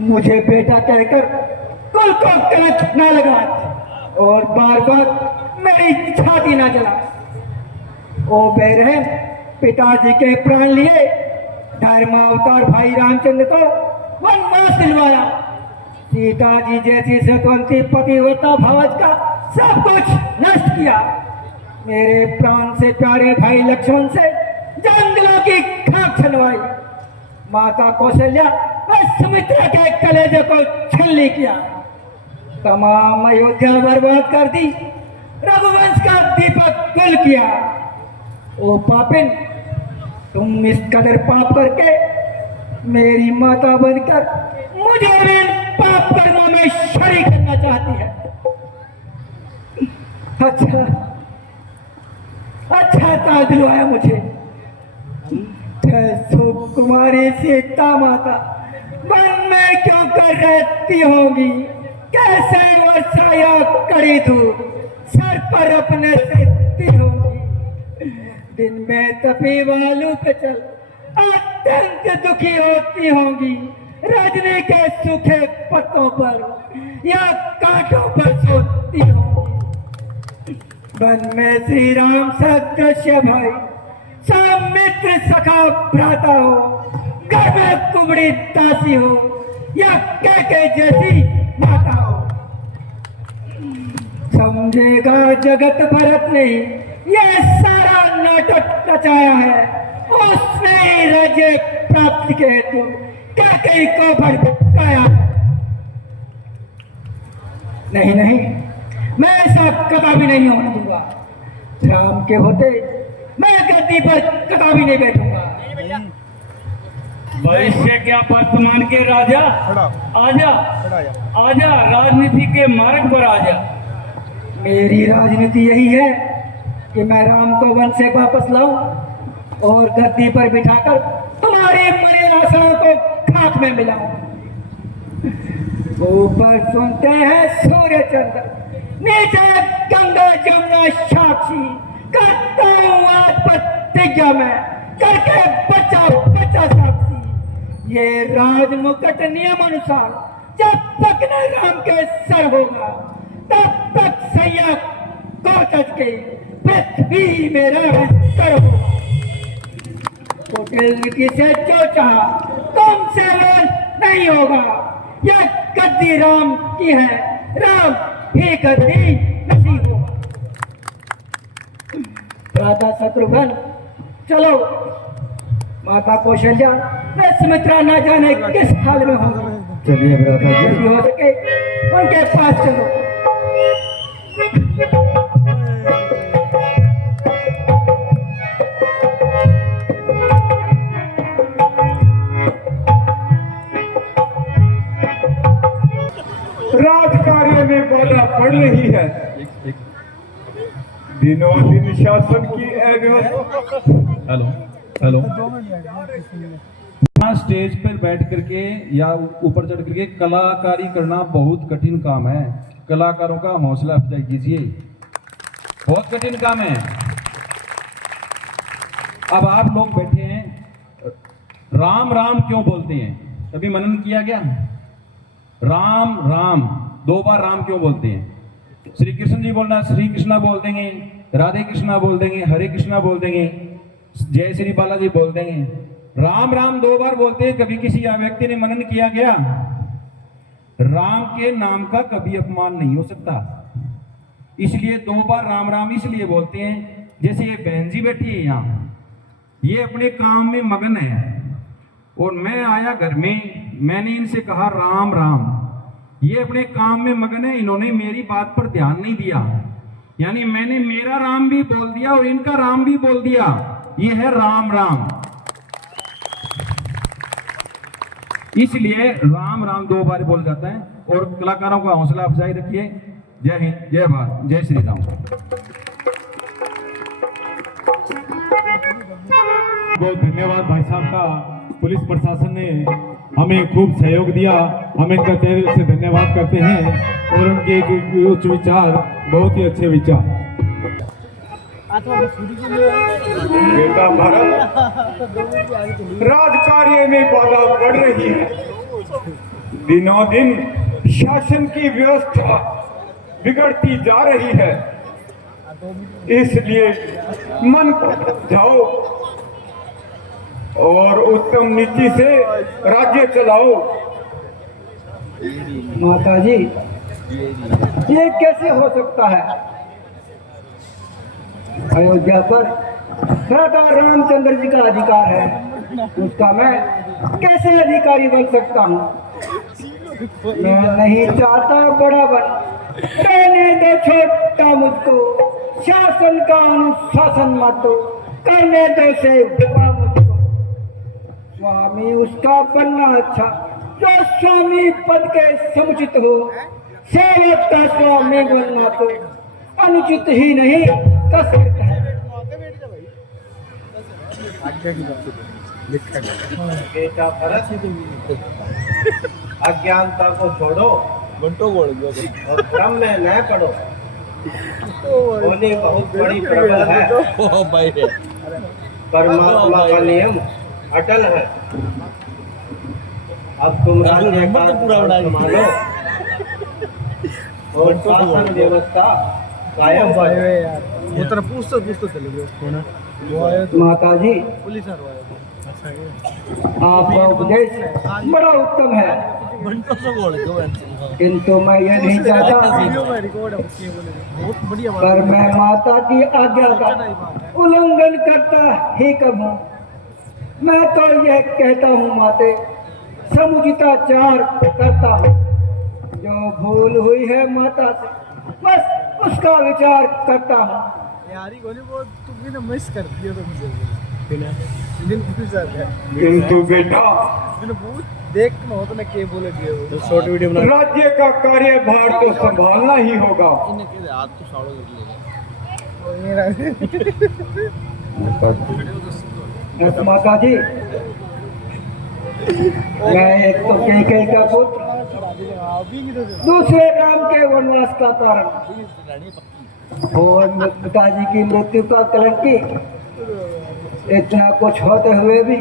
मुझे बेटा कहकर कुल को कलंक न लगा और बार बार मेरी छाती न जला। ओ बेरहम, पिताजी के प्राण लिए, धर्मावतार भाई रामचंद्र को वनवास दिलवाया, सीता जी जैसी सतवंती पतिव्रता भावज का सब कुछ नष्ट किया। मेरे प्राण से प्यारे भाई लक्ष्मण से जंगलों की खाक छलवाई, माता कौशल्या व सुमित्रा के कलेजे को छलनी किया, तमाम अयोध्या बर्बाद कर दी, रघुवंश का दीपक गुल किया। ओ पापिन, तुम इस कदर पाप करके मेरी माता बनकर मुझे भी इन पाप कर्मों में शरीक करना चाहती है। अच्छा ताज दिलवाया मुझे। कुमारी सीता माता वन में क्यों कर रहती होगी, कैसे वर्षा या कड़ी धूप सर पर अपने सेती होगी। दिन में तपी वालू पे चल अत्यंत दुखी होती होंगी, रजनी के सूखे पत्तों पर या कांटों पर सोती होंगी। वन में श्री राम सदृश्य भाई, सब मित्र सखा भ्राता हो, घर में कुबड़ी दासी हो या कैके जैसी माता हो। समझेगा जगत भरत ने ये सारा नाटक रचाया है, उसने राज्य प्राप्ति के हेतु कैके को भड़काया है। नहीं नहीं, मैं ऐसा कभी नहीं होने दूंगा। राम के होते मैं गद्दी पर कभी नहीं बैठूंगा। भविष्य क्या वर्तमान के राजा, आजा आजा, राजनीति के मार्ग पर आजा। मेरी राजनीति यही है कि मैं राम को वन से वापस लाऊं और गद्दी पर बिठाकर तुम्हारे मरे आशाओं को खाक में मिलाऊं। ऊपर सुनते हैं सूर्य चंद्र, नीचे गंगा जमुना साक्षी, करता हूं आज प्रतिज्ञा में करके बचा बचा साक्षी। ये राज मुकुट नियम अनुसार जब तक न राम के सर होगा तब तक सैया कोटज के पृथ्वी मेरा विस्तर होगा। कुटिल नीति से जो चाहा तुमसे वो नहीं होगा। यह गद्दी राम की है, राम ही गद्दी नहीं होगा। राजा शत्रुघ्न चलो, माता कौशल्या व सुमित्रा न जाने किस हाल में हो। चलिए भ्राता जी। जल्दी हो सके उनके पास चलो। राजकार्य में बाधा पड़ रही है। दिनों दिन शासन की अव्यवस्था। हेलो यहाँ स्टेज पर बैठ करके या ऊपर चढ़ करके कलाकारी करना बहुत कठिन काम है। कलाकारों का हौसला अफजाई कीजिए, बहुत कठिन काम है। अब आप लोग बैठे हैं, राम राम क्यों बोलते हैं? कभी मनन किया क्या? राम राम, 2 बार राम क्यों बोलते हैं? श्री कृष्ण जी बोलना श्री कृष्णा बोल देंगे, राधे कृष्णा बोल देंगे, हरे कृष्णा बोल देंगे, जय श्री बालाजी बोल देंगे। राम राम 2 बार बोलते हैं। कभी किसी व्यक्ति ने मनन किया गया? राम के नाम का कभी अपमान नहीं हो सकता, इसलिए 2 बार राम राम इसलिए बोलते हैं। जैसे ये बहन जी बैठी है यहाँ, ये अपने काम में मगन है और मैं आया घर में, मैंने इनसे कहा राम राम, ये अपने काम में मगन है, इन्होंने मेरी बात पर ध्यान नहीं दिया। यानी मैंने मेरा राम भी बोल दिया और इनका राम भी बोल दिया। ये है राम राम, इसलिए राम राम 2 बार बोल जाता है। और कलाकारों का हौसला अफजाई रखिए। जय हिंद, जय भारत, जय श्री राम। बहुत धन्यवाद भाई साहब का। पुलिस प्रशासन ने हमें खूब सहयोग दिया, हम इनका तहे दिल से धन्यवाद करते हैं। और उनके जो उच्च विचार, बहुत ही अच्छे विचार। बेटा भारत, राजकार्य में बाधा बढ़ रही है। दिनों दिन शासन की व्यवस्था बिगड़ती जा रही है, इसलिए मन को जाओ और उत्तम नीति से राज्य चलाओ। माता जी, ये कैसे हो सकता है? अयोध्या पर राजा रामचंद्र जी का अधिकार है, उसका मैं कैसे अधिकारी बन सकता हूँ? मैं नहीं चाहता बड़ा बन, रहने दो छोटा मुझको, शासन का अनुशासन मत दो, करने दो सेवा मुझको। स्वामी उसका बनना अच्छा जो स्वामी पद के समुचित हो, सेवक का स्वामी बनना तो अनुचित ही नहीं कसरत है। बेटा भरत, अज्ञानता को छोड़ो और भ्रम में न पड़ो। होली बहुत बड़ी प्रबल है, परमात्मा का नियम अटल है। अब तुम राज्य का संभालो और शासन व्यवस्था कायम करो। माता जी, आपका उपदेश बड़ा उत्तम है, किंतु मैं ये नहीं चाहता, पर मैं माता की आज्ञा का उल्लंघन करता ही कब हूँ। मैं तो यह कहता हूँ माते, समुचिताचार करता हूँ। जो भूल हुई है माता से, बस उसका विचार करता हूँ। यारी कोनी वो तुमने ना मिस कर दिया तुमसे बिना दिन पूछ जाता है किंतु बेटा मैंने पूछ देख न हो तो मैं के बोले दिए वो तो शॉर्ट वीडियो बना राज्य का कार्यभार तो संभालना ही होगा। इन्हें के हाथ तो साड़ो कर बस माता जी, मैं एक तो कैकेयी का पुत्र, दूसरे राम के वनवास का कारण और पिताजी की मृत्यु का कलंकी, इतना कुछ होते हुए भी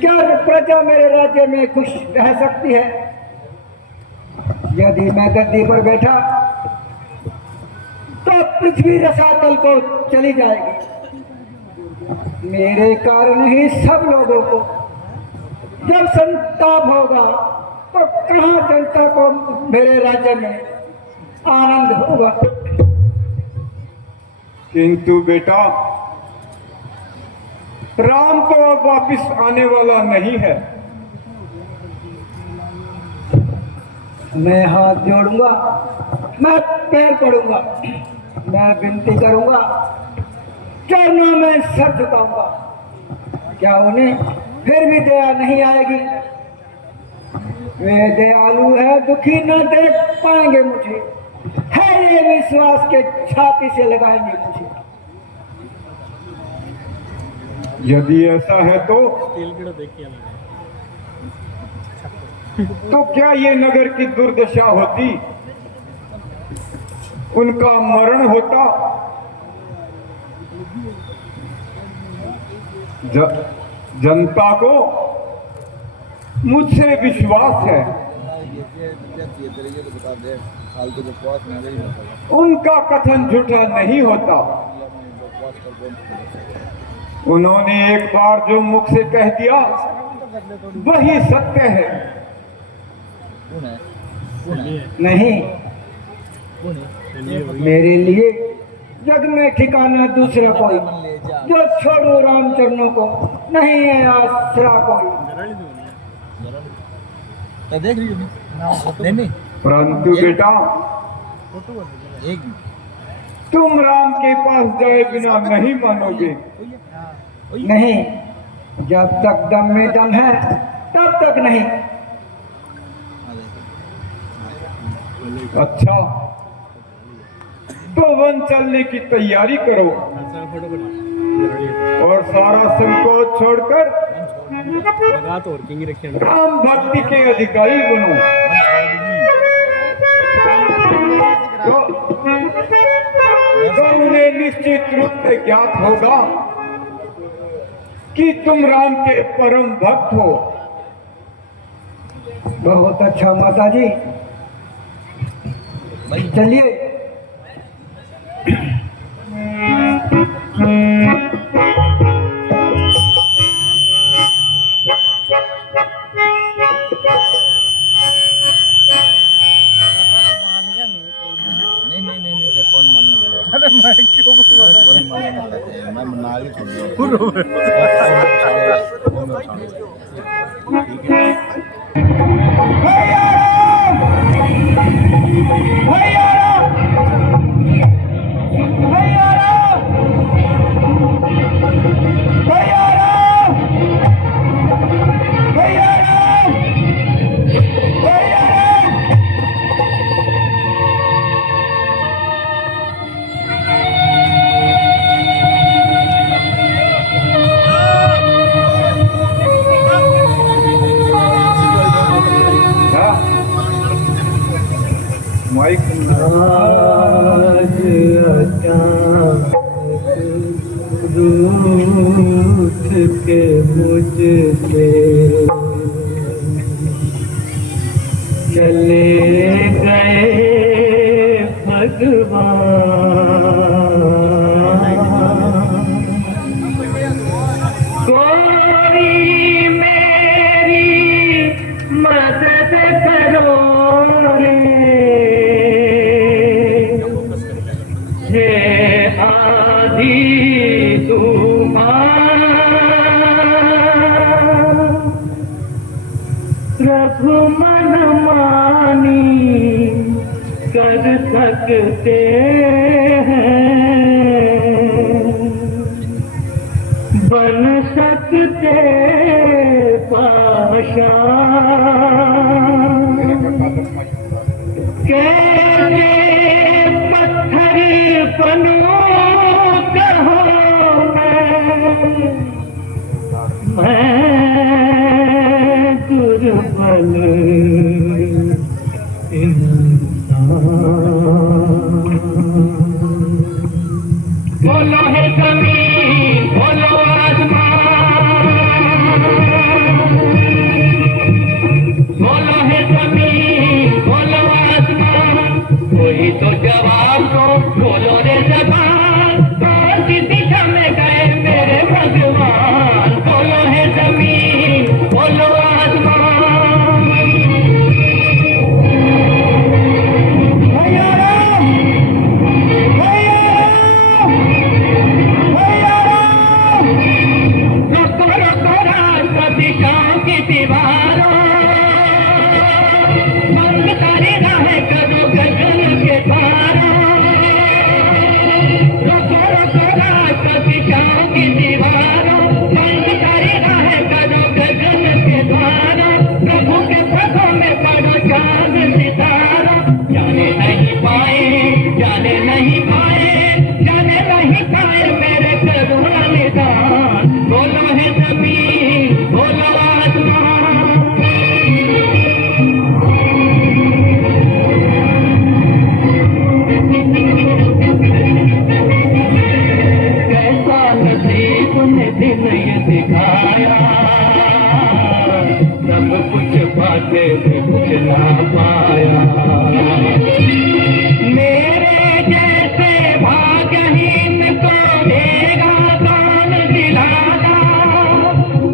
क्या प्रजा मेरे राज्य में खुश रह सकती है? यदि मैं गद्दी पर बैठा तो पृथ्वी रसातल को चली जाएगी। मेरे कारण ही सब लोगों को जब संताप होगा तो कहाँ जनता को मेरे राज्य में आनंद होगा? किंतु बेटा राम तो अब वापिस आने वाला नहीं है। मैं हाथ जोड़ूंगा, मैं पैर पड़ूंगा, मैं विनती करूंगा, चरणों में सर झुकाऊंगा। क्या उन्हें फिर भी दया नहीं आएगी? वे दयालु है, दुखी न देख पाएंगे मुझे, है ये विश्वास के छाती से लगाएंगे मुझे। यदि ऐसा है तो क्या ये नगर की दुर्दशा होती, उनका मरण होता? जनता को मुझसे विश्वास है, उनका कथन झूठा नहीं होता। उन्होंने एक बार जो मुख से कह दिया वही सत्य है। नहीं, मेरे लिए जग में ठिकाना दूसरा कोई, जो छोड़ो रामचरणों को, नहीं है आसरा कोई। देख रही नहीं परंतु बेटा तुम राम के पास जाए बिना नहीं मानोगे। नहीं, जब तक दम में दम है तब तक नहीं। अच्छा, तो वन चलने की तैयारी करो और सारा संकोच छोड़कर राम भक्ति के अधिकारी बनो। तो उन्हें निश्चित रूप से ज्ञात होगा कि तुम राम के परम भक्त हो। बहुत अच्छा माता जी, चलिए। नहीं कौन मान अरे मैं क्यों मैं मना के छोड़ माइक रूठ के मुझसे चले गए भगवान। कोई मेरी मदद करो रे, ये आधी तूफान रघुमन मानी कर सकते हैं, बन सकते पाशान। कैसे पत्थर बनूं कहो मैं दुर्बल बोलो है जमीन, बोलो आसमान, बोलो है जमीन, बोलो आसमान, कोई तो जवाब दो, बोलो रे जबान, कौन सी दिशा में गए मेरे भगवान। बोलो है जमीन, बोलो आसमान। भैया राम, भैया राम, भैया राम। रोको रोको राष्ट्रपति गांव की दीवारों, बंद करे राहें करो गगन के द्वारों। रोको रोको राष्ट्रपति गांव की दीवारों, बंद करे राहें करो गगन के द्वारों। प्रभु के पदों में पड़ो चांद सितारों, जाने नहीं पाए, जाने नहीं पाए, जाने नहीं पाए मेरे करुणा निदान। बोलो है जमीन, बोलो आसमान। कैसा नसीब ने दिन ये दिखाया, सब कुछ बातें भी कुछ ना पाया। मेरे जैसे भाग्यहीन को देगा कौन दिलाना,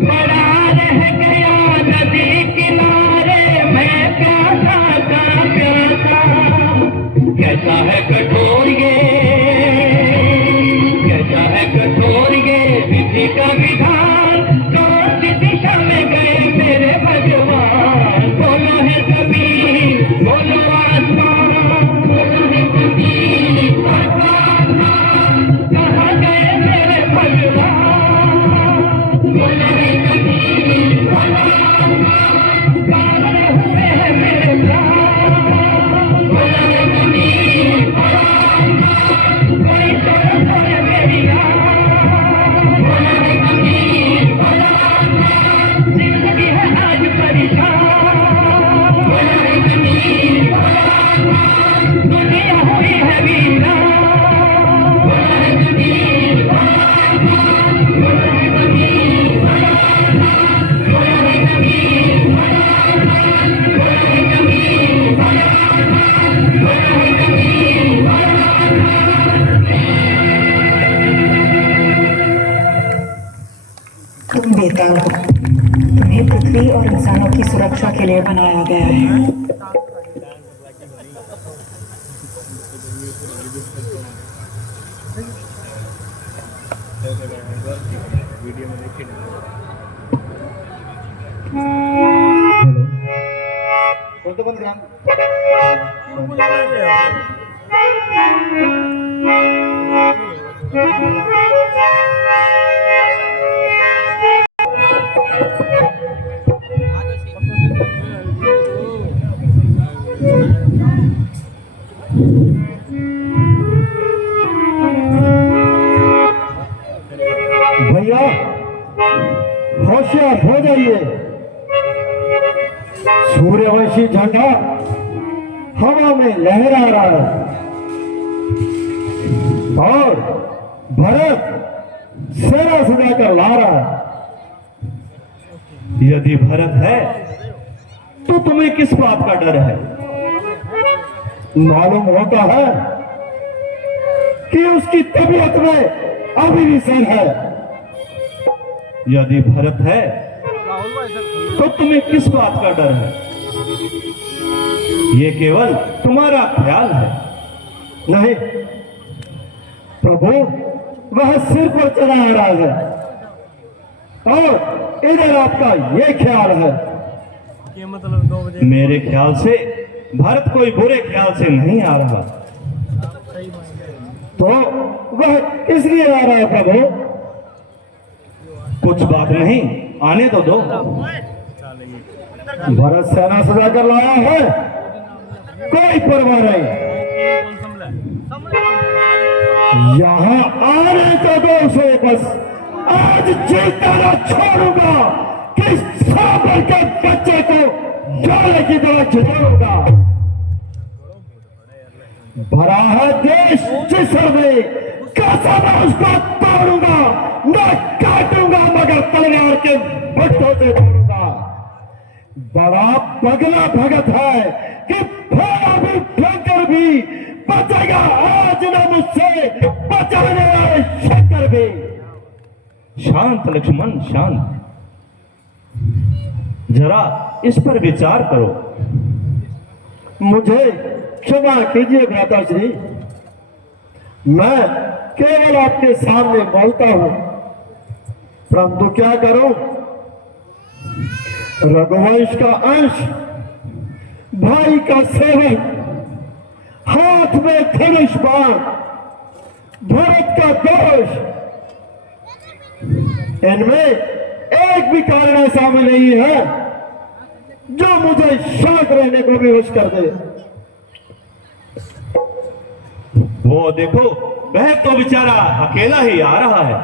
बड़ा रह गया नदी किनारे मैं प्यासा का प्यासा। कैसा है कठोर ये, कैसा है कठोर ये विधि का विधान, कौन सी दिशा में गए मेरे भगवान। बोलो है जमीन, बोलो आसमान, बोलो है जमीन, आसमान, कहाँ गए मेरे भगवान। बोलो है जमीन, बोलो आसमान, कहाँ हुए हैं मेरे प्राण। बोलो है जमीन, बोलो आसमान, कोई तो है मेरी आँख। बोलो है जमीन, बोलो आसमान, जिंदगी है आज परेशान। बोलो है जमीन, बोलो आसमान, दुनिया हुई है वीरान। बोलो है जमीन, बोलो आसमान, बोलो है जमीन, बोलो आसमान, बोलो है जमीन, बोलो आसमान, बोलो है जमीन, बोलो आसमान, बोलो है जमीन, बोलो तुम बेताल हो, तुम्हें पृथ्वी और इंसानों की सुरक्षा के लिए बनाया गया है। भैया होशियार हो जाइए, सूर्यवंशी झंडा हवा में लहरा रहा है और भरत सेना सजाकर ला रहा है। यदि भरत है तो तुम्हें किस बात का डर है? मालूम होता है कि उसकी तबीयत में अभी भी सर है। यदि भरत है तो तुम्हें किस बात का डर है? ये केवल तुम्हारा ख्याल है। नहीं प्रभु, वह सिर पर चढ़ा रहा है और इधर आपका ये ख्याल है। मेरे ख्याल से भरत कोई बुरे ख्याल से नहीं आ रहा। तो वह इसलिए आ रहा है प्रभु। कुछ बात नहीं, आने तो दो। भरत सेना सजा कर लाया है, कोई परवाह नहीं। यहाँ आने तो दो उसे बस। आज जीता न छोड़ूंगा कि सांबर के बच्चे को जाले की तरह झुकाऊंगा। भरा है देश जिसर में, कसम है उसको तोड़ूंगा, न काटूंगा मगर तलवार के बट्टों से तोड़ूंगा। बड़ा पगला भगत है कि भोला भी भयंकर भी बचेगा आज न मुझसे बचाने वाले शंकर भी। शांत लक्ष्मण, शांत। जरा इस पर विचार करो। मुझे क्षमा कीजिए भ्राताश्री, मैं केवल आपके सामने बोलता हूं, परंतु क्या करूं, रघुवंश का अंश, भाई का सेवक, हाथ में धनुष बाण, भरत का दोष, इनमें एक भी कारण ऐसा में नहीं है जो मुझे शांत रहने को विवश कर दे। वो देखो, वह तो बेचारा अकेला ही आ रहा है।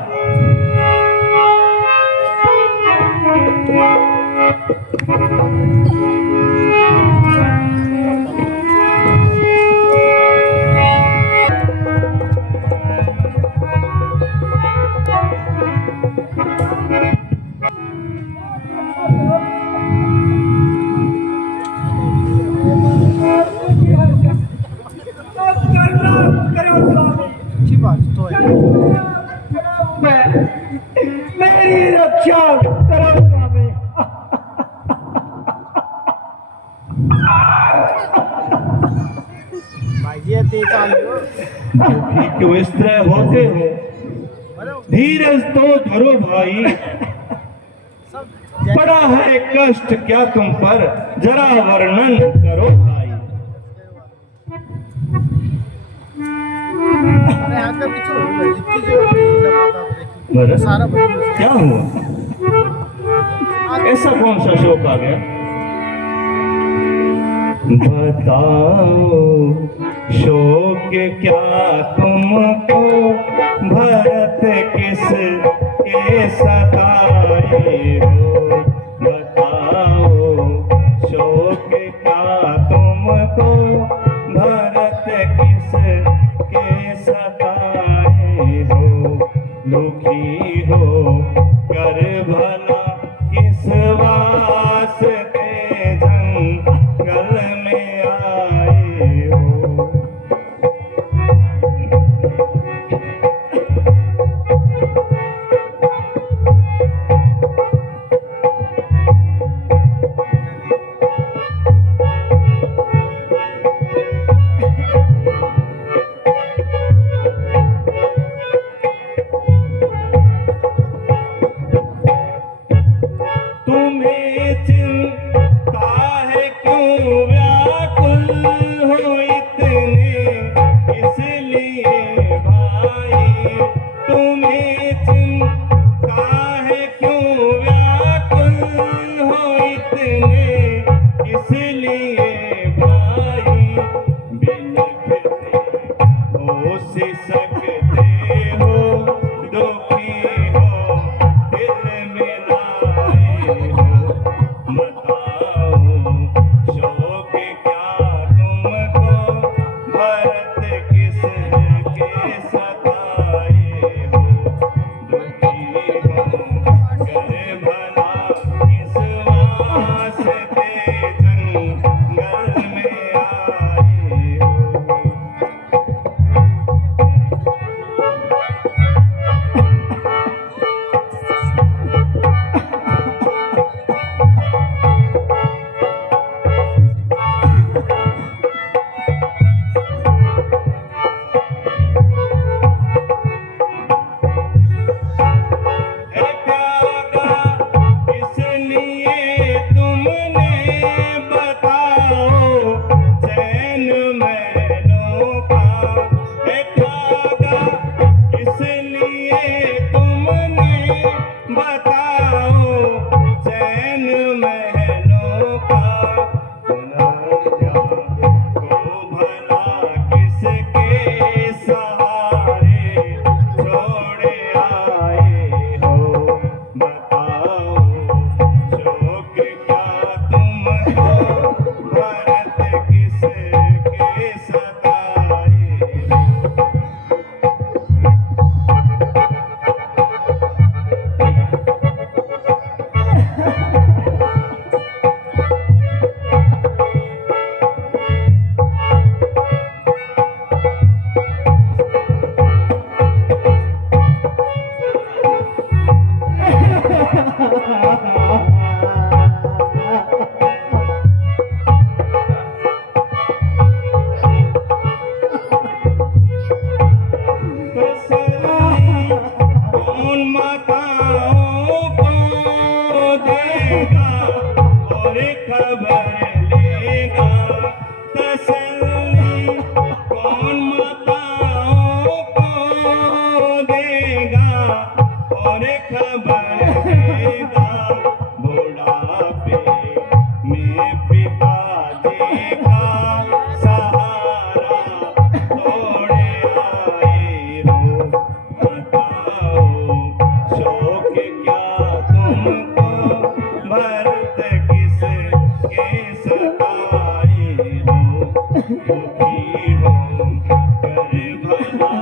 मेरी रक्षा करूंगा मैं। दुखी क्यों इस तरह होते हो? धीरज तो धरो भाई। पड़ा है कष्ट क्या तुम पर, जरा वर्णन करो भाई। भरत, क्या हुआ? ऐसा कौन सा शोक आ गया? बताओ शोक क्या तुमको, भरत किस के सताए हो? बताओ शोक क्या तुमको, भरत किस के सताए हो? दुखी हो कर भला किस वास्ते जंगल में आए हो? तुम्हें चिंता है क्यों व्याकुल हो इतने, इसलिए भाई। तुम्हें चिंता है क्यों व्याकुल हो इतने, इसलिए भाई। बिलखते हो सिसकते हो, दुखी हो दिल में लाए हो। बताओ शोक क्या तुमको, भरत किस के सताए हो? दुखी हो कर भला किस वास्ते जंगल में आए हो? दुखी हो कर भला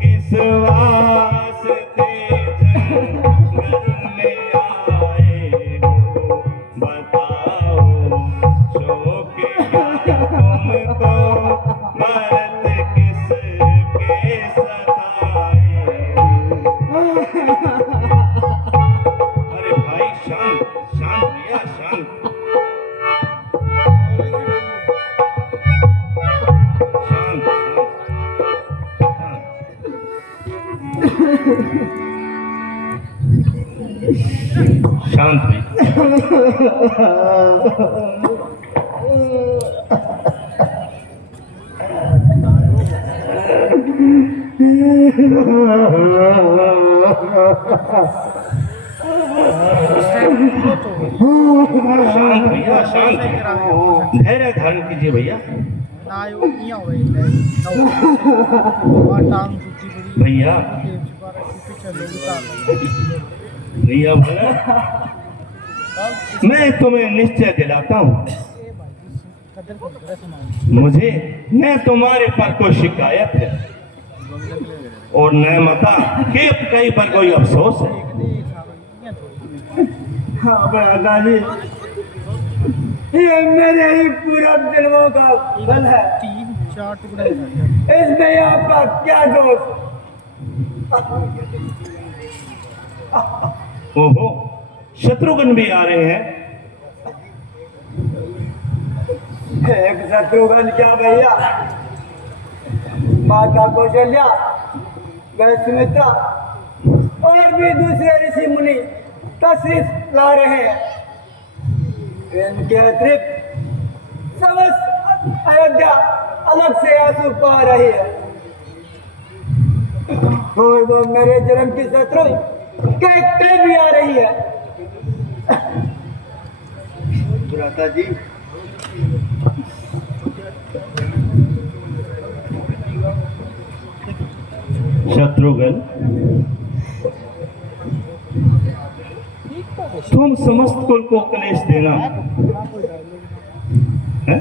किस वास्ते जंगल में आए हो बताओ शौक क्या तुमको मर्द किसके सताए हो। अरे भाई शांत शांत भैया शांत शांत शांत भैया शांत भैया शांत धैर्य धारण कीजिए भैया भैया भैया भला मैं तुम्हें निश्चय दिलाता हूँ मुझे न तुम्हारे पर कोई शिकायत है और न माता के कहीं पर कोई अफसोस है। हाँ बड़ा जी, ये मेरे ही पूरा जन्मों का फल है। 3-4 टुकड़े इसमें आपका क्या दोष? ओहो शत्रुघ्न भी आ रहे हैं। एक शत्रुघ्न क्या भैया, माता कौशल्या, वह सुमित्रा और भी दूसरे ऋषि मुनि तशरीफ ला रहे हैं। इनके अतिरिक्त समस्त अयोध्या अलग से आंसू पा रही है और वो मेरे जन्म की शत्रु कह भी आ रही है। भ्राता जी शत्रुघ्न तुम समस्त कुल को क्लेश देना है?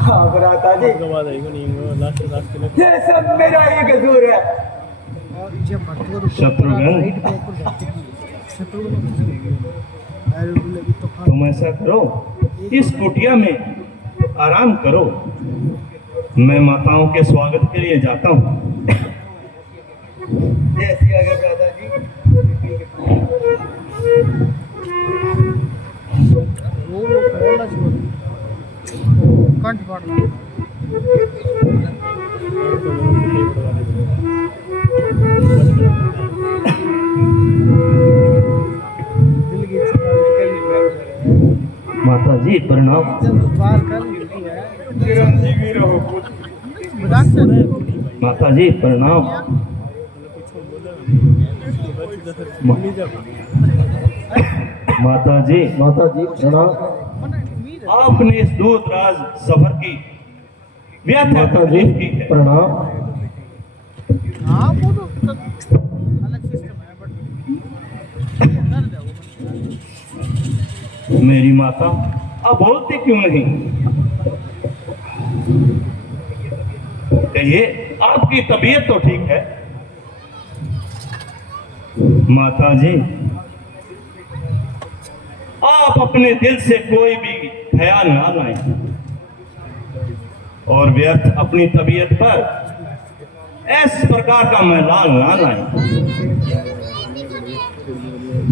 हाँ भ्राता जी, ये सब मेरा ही कसूर है। शत्रुघ्न तुम ऐसा करो, इस कुटिया में आराम करो, मैं माताओं के स्वागत के लिए जाता हूँ। जैसी आगे भ्राता जी। माता जी प्रणाम। माता जी प्रणाम। माता जी प्रणाम। आपने इस दूर दराज सफर की व्यथा तकलीफ की है। प्रणाम। मेरी माता अब बोलते क्यों नहीं? कहिए आपकी तबीयत तो ठीक है? माता जी आप अपने दिल से कोई भी ख्याल ना लाएं और व्यर्थ अपनी तबीयत पर इस प्रकार का मैलान ना लाएं।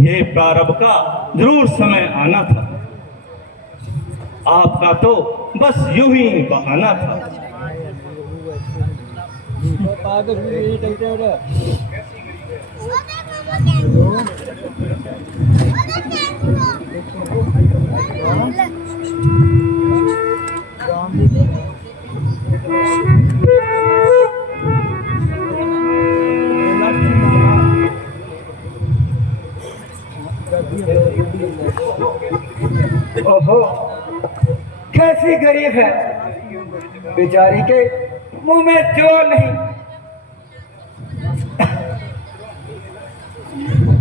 ये प्रारब्ध का जरूर समय आना था, आपका तो बस यूं ही बहाना था। ओहो कैसी गरीब है बेचारी के मुंह में जोर नहीं।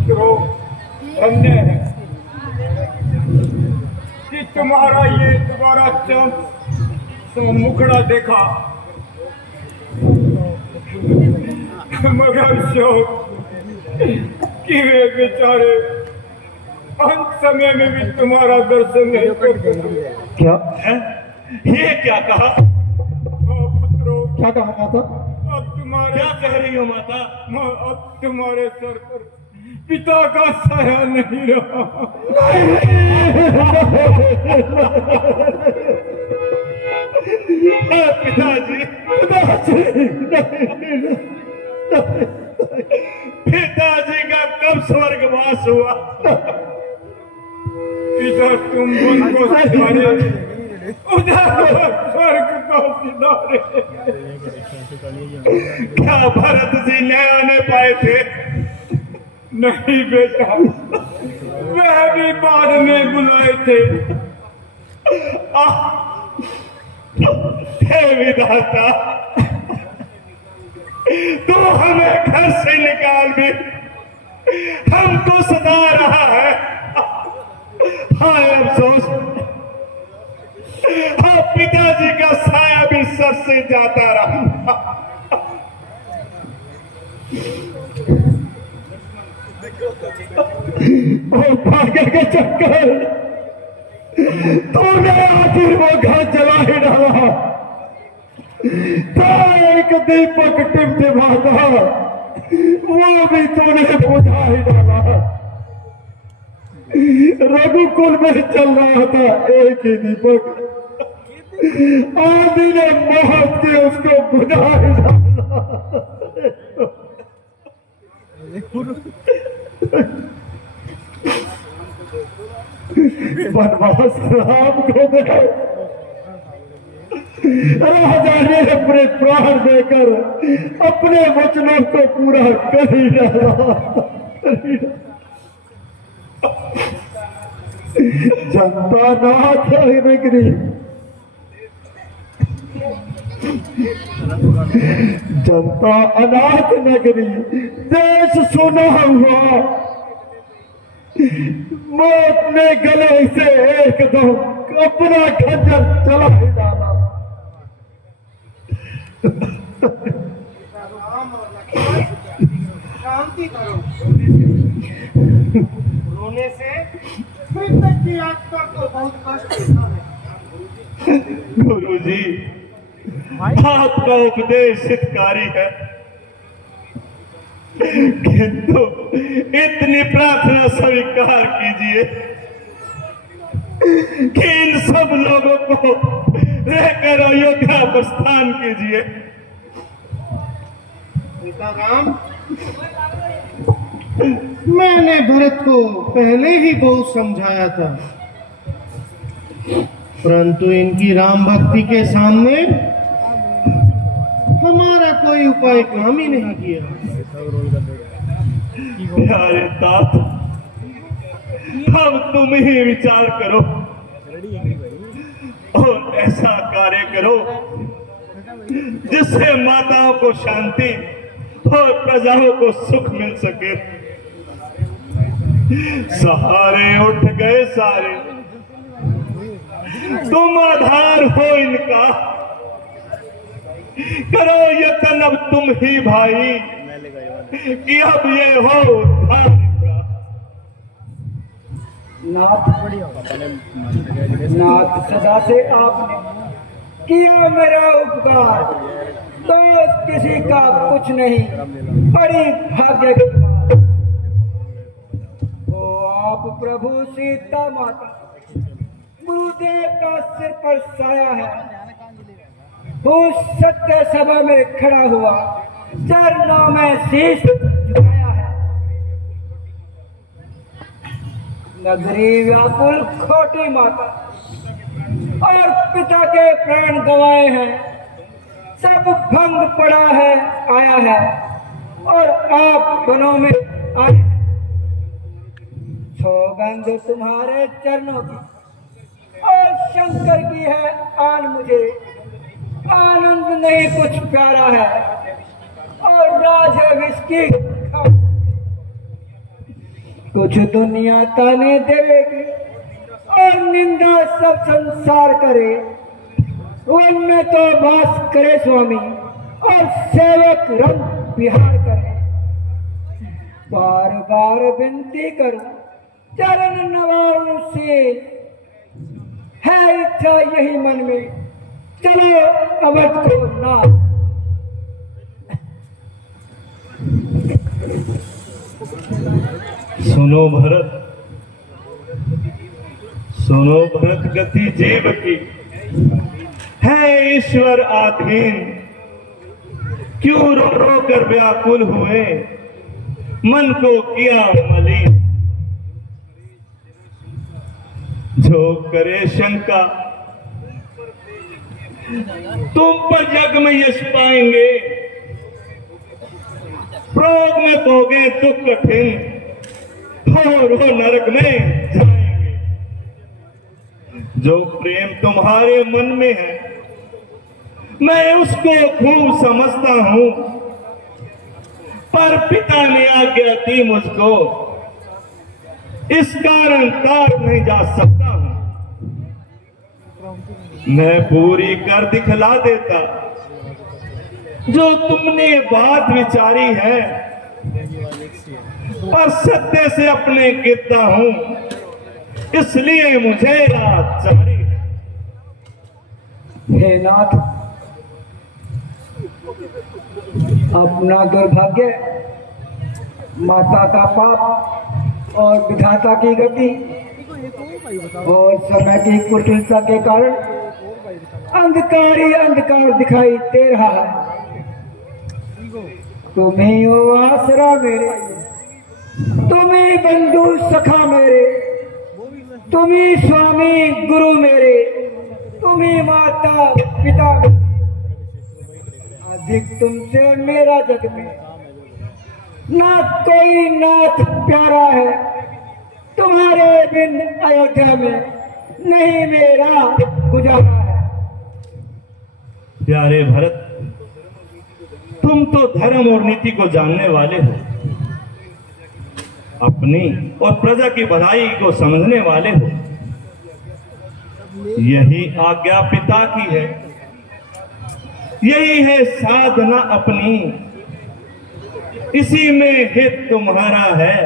तो अन्य है कि तुम्हारा ये दोबारा चांस तो मुखड़ा देखा, मगर शौक कि वे बेचारे अंत समय में भी तुम्हारा दर्शन नहीं करते। क्या है? ये क्या कहा? पुत्रो, क्या कहा माता? अब तुम्हारे क्या कह रही हो माता? अब तुम्हारे सर पर पिता का साया नहीं रहा। पिताजी, पिताजी का कब स्वर्गवास हुआ? इधर तुम मन को सिधारे, उधर स्वर्ग को सिधारे। क्या भरत जी न आने पाए थे? नहीं बेटा, वह भी बाद में बुलाए थे। हे विधाता, तू हमें घर से निकाल भी हमको सता रहा है। हाय अफसोस, हाँ पिताजी का साया भी सर से जाता रहा। भाग्य के चक्कर, तूने आखिर वो घर जला ही डाला। था एक दीपक टिमटिमाता, वो भी तूने बुझा ही डाला। रघुकुल में चल रहा था एक ही दीपक, आदि ने मौत के उसको बुझा ही डाला। बनवास राम को दे, राजा ने अपने प्राण देकर अपने वचनों को पूरा कर ही डाला। जनता नाथ नगरी, जनता अनाथ नगरी, देश सुना हुआ, मौत ने गले से एकदम अपना खंजर चला ही डाला। शांति करो, रोने से मृतक की आत्मा को बहुत कष्ट होता है। गुरु जी, आपका उपदेश हितकारी है, किंतु इतनी प्रार्थना स्वीकार कीजिए कि इन सब लोगों को रहकर अयोध्या प्रस्थान कीजिए। पिता राम, मैंने भरत को पहले ही बहुत समझाया था, परंतु इनकी राम भक्ति के सामने हमारा कोई उपाय काम ही नहीं किया। प्यारे तात, अब तुम ही विचार करो और ऐसा कार्य करो जिससे माताओं को शांति और प्रजाओं को सुख मिल सके। सहारे उठ गए सारे, तुम आधार हो इनका, करो यत्न अब तुम ही भाई कि अब ये हो उद्धार का। नाथ सदा से आपने किया मेरा उपकार, तो किसी का कुछ नहीं, बड़ी भाग्य की बात। ओ आप प्रभु सीता माता, गुरुदेव का सिर पर साया है, उस सत्य सभा में खड़ा हुआ, चरणों में शीश झुकाया है। नगरी व्याकुल खोटी माता और पिता के प्राण गंवाए हैं, सब भंग पड़ा है आया है, और आप वनों में आए। सौगंध तुम्हारे चरणों की और शंकर की है आन, मुझे आनंद नहीं कुछ प्यारा है, और राज है विस्की कुछ दुनिया ताने देगी और निंदा सब संसार करे, वन में तो वास करे स्वामी और सेवक रंग विहार करे। बार बार विनती करूं चरण नवाऊं से, है इच्छा यही मन में, चलो अवध को नाथ। सुनो भरत, सुनो भरत, गति जीव की है ईश्वर आधीन। क्यों रो रो कर व्याकुल हुए, मन को किया मलिन। जो करे शंका तुम पर जग में यश पाएंगे, प्रोग में पोगे दुख कठिन, और वो नरक में जाएंगे। जो प्रेम तुम्हारे मन में है मैं उसको खूब समझता हूं, पर पिता ने आज्ञा दी मुझको, इस कारण तार नहीं जा सकता हूं। मैं पूरी कर दिखला देता जो तुमने बात विचारी है, पर सत्य से अपने गिरता हूं, इसलिए मुझे रात जारी है। हे नाथ, अपना दुर्भाग्य, माता का पाप और विधाता की गति और समय की कुटिलता के कारण अंधकार ही अंधकार दिखाई दे रहा है। तुम ही हो आसरा मेरे, तुम ही बंधु सखा मेरे, तुम ही स्वामी गुरु मेरे, तुम ही माता पिता मेरे। अधिक तुमसे मेरा जग में ना कोई नाथ प्यारा है, तुम्हारे बिन अयोध्या में नहीं मेरा गुजारा है। प्यारे भरत, तुम तो धर्म और नीति को जानने वाले हो, अपनी और प्रजा की भलाई को समझने वाले हो। यही आज्ञा पिता की है, यही है साधना अपनी, इसी में हित तुम्हारा है,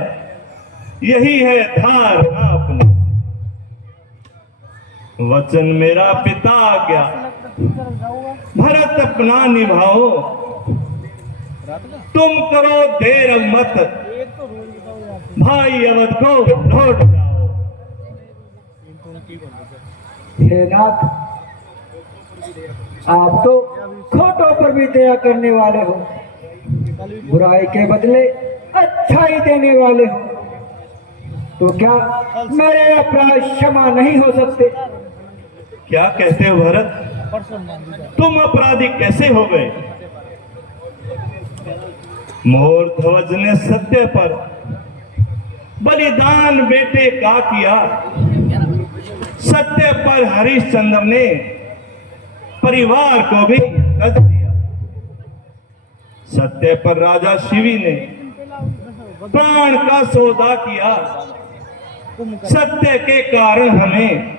यही है धारणा अपनी। वचन मेरा पिता आज्ञा, भरत अपना निभाओ, तुम करो देर मत, भाई अवध को लौट जाओ। हे नाथ, आप तो खोटों पर भी दया करने वाले हो, बुराई के बदले अच्छाई देने वाले हो, तो क्या मेरे अपराध क्षमा नहीं हो सकते? क्या कहते हो भरत, तुम अपराधी कैसे हो गए? मोर ध्वज ने सत्य पर बलिदान बेटे का किया, सत्य पर हरिश्चंद्र ने परिवार को भी तज दिया। सत्य पर राजा शिवी ने प्राण का सौदा किया, सत्य के कारण हमें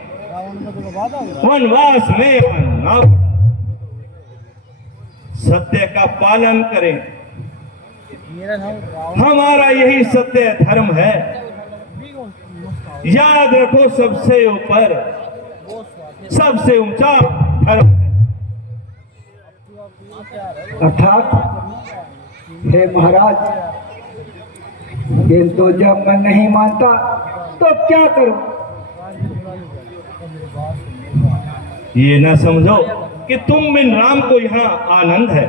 वनवास में बनना पड़ा। सत्य का पालन करें, हमारा यही सत्य धर्म है। याद रखो, सबसे ऊपर सबसे ऊंचा धर्म है। अर्थात हे महाराज, किंतु जब मैं नहीं मानता तो क्या करूं? ये ना समझो कि तुम बिन राम को यहाँ आनंद है।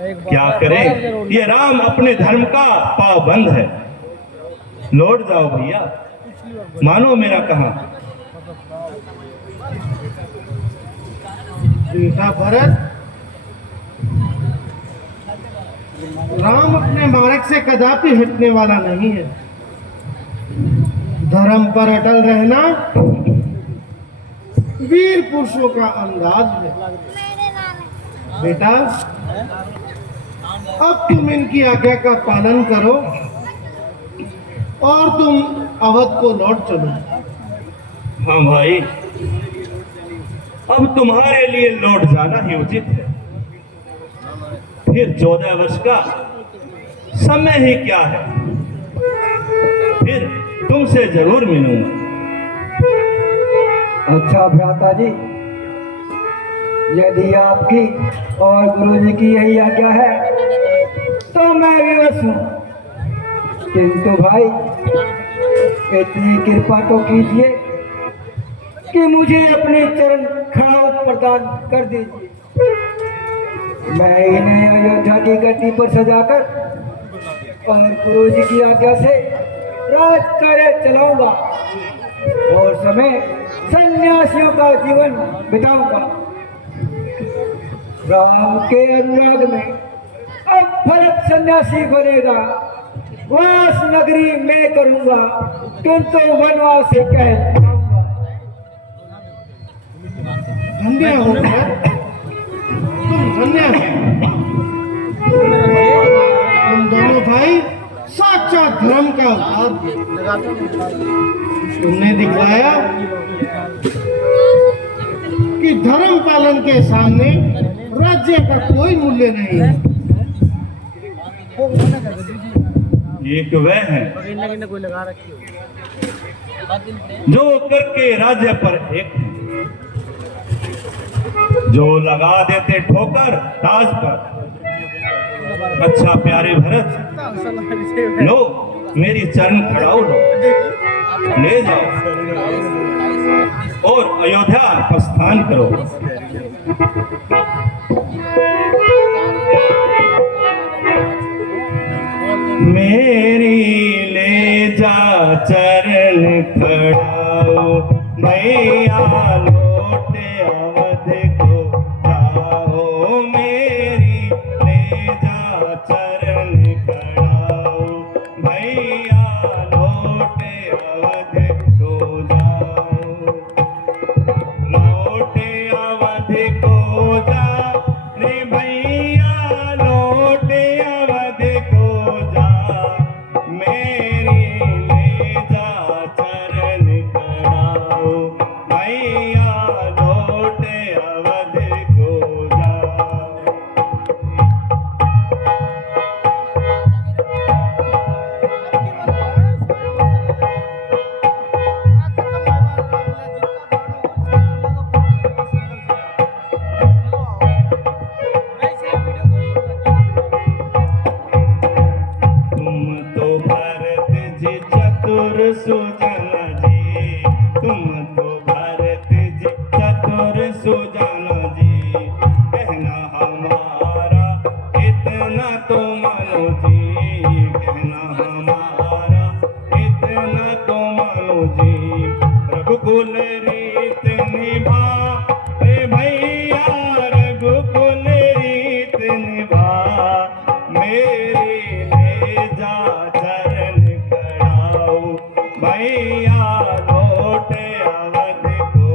क्या करें, ये राम अपने धर्म का पाबंद है। लौट जाओ भैया, मानो मेरा कहा। बेटा भरत, राम अपने मार्ग से कदापि हटने वाला नहीं है। धर्म पर अटल रहना वीर पुरुषों का अंदाज है। बेटा, अब तुम इनकी आज्ञा का पालन करो और तुम अवध को लौट चलो। हाँ भाई, अब तुम्हारे लिए लौट जाना ही उचित है। फिर 14 वर्ष का समय ही क्या है, फिर तुमसे जरूर मिलूंगा। अच्छा भ्राता जी, यदि आपकी और गुरुजी की यही आज्ञा है तो मैं विवश हूँ, किंतु भाई इतनी कृपा तो कीजिए कि मुझे अपने चरण खड़ाऊ प्रदान कर दीजिए। मैं इन्हें अयोध्या की गद्दी पर सजाकर और गुरुजी की आज्ञा से राज कार्य चलाऊंगा और समय सन्यासियों का जीवन बिताऊंगा। राम के अनुराग में अब भरत सन्यासी बनेगा, वास नगरी में करूंगा, किंतु वनवास से कह धन्य हो तुम, धन्य हो। तुम दोनों भाई साक्षात धर्म का अवतार। तुमने दिखलाया कि धर्म पालन के सामने राज्य का कोई मूल्य नहीं है। एक वह है जो करके राज्य पर एक है, जो लगा देते ठोकर ताज पर। अच्छा प्यारे भरत, लो मेरी चरण खड़ाओ, लो ले जाओ और अयोध्या प्रस्थान करो। मेरी ले जा चरण खड़ाओ, मैया लौट अवध को जाओ। मेरी ले जा चरण खड़ाओ, मैया लौट अवध को जाओ। लौट अवध को जा रे भैया, लौट अवध को जा। मेरी ले जा चरण खड़ाओ, मैया लौट अवध को जा। तुम तो भरत जी चतुर सुजन जी, तुम तो भरत जी चतुर सुजन जी। कहना हमारा इतना तो मानो जी, कहना हमारा इतना तो मानो जी। रघुकुल रीत निभा रे भैया, रघुकुल रीत निभा। मेरी ले जा चरण खड़ाओ, भैया लौट अवध को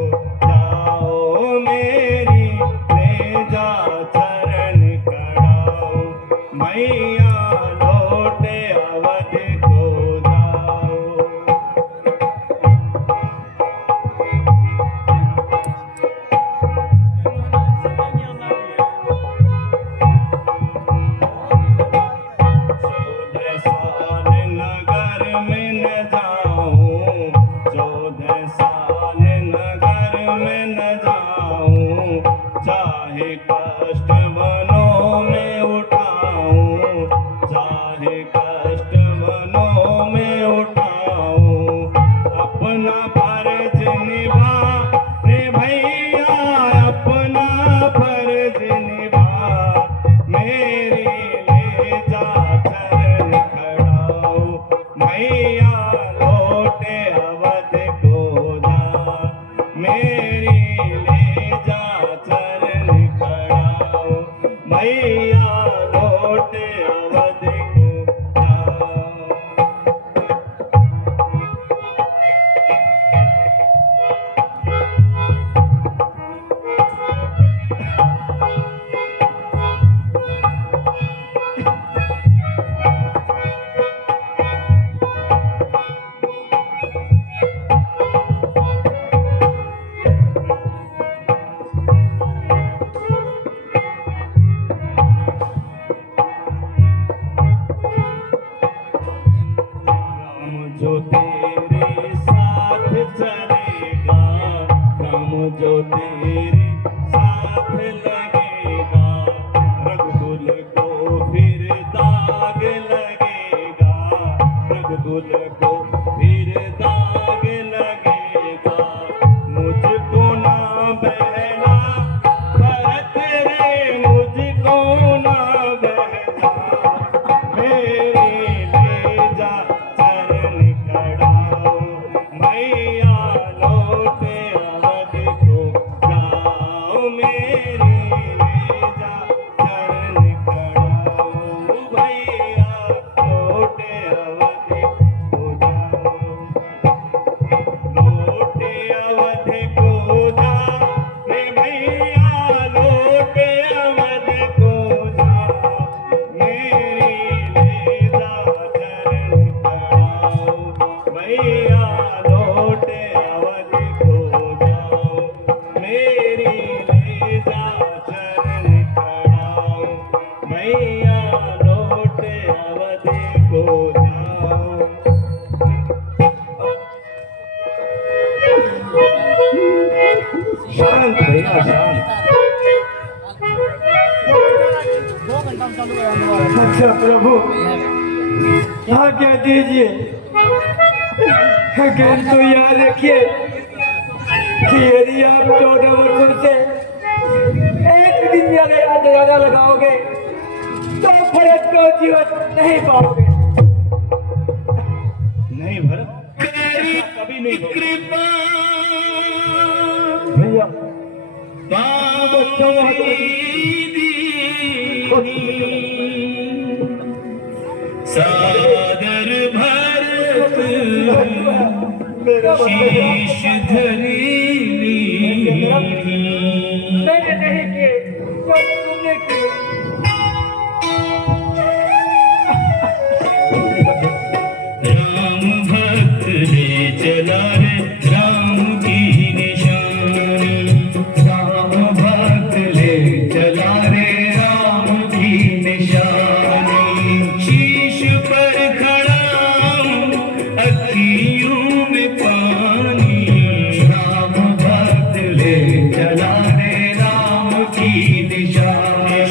जाओ। मेरी ले जा चरण खड़ाओ, भैया लौट अवध को जाओ। चाहे कष्ट वनों में उठाऊं, चाहे कष्ट वनों में उठाऊं। अपना फर्ज निभा रे भैया, अपना फर्ज निभा। मेरी ले जा चरण खड़ाओ, मैया लौट अवध को जा। मेरी ले जा चरण खड़ाओ, मैया लौट अवध को जाओ। अच्छा प्रभु यहाँ कह दीजिए, लेकिन तो याद रखिए कि यदि आप 14 वर्षों से एक दिन ज्यादा लगाओगे तो भरत को जीवन नहीं पाओगे। नहीं भरत, कभी नहीं होगा। भैया सादर भरत शीश धरी मैंने नहीं किए, जो तुमने किए। राम भक्त ले चला रे राम की निशानी, राम भक्त ले चला रे राम की निशानी, शीश पर खड़ा अखियों में पानी, राम भक्त ले चला रे राम की निशानी,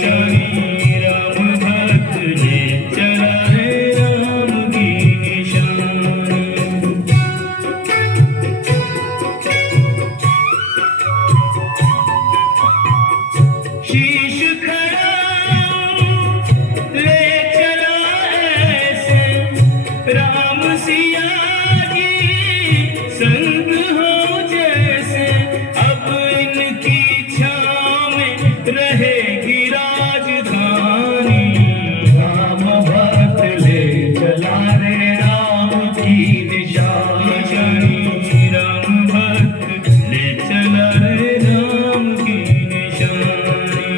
राम भक्त ले चला रे राम की निशानी। शीश खड़ा ले चला ऐसे राम सिया जी संग हो जैसे, अब इनकी छाँव में रहेगी राजधानी, राम भक्त ले चला रे राम की निशानी, राम भक्त ले चला रे राम की निशानी।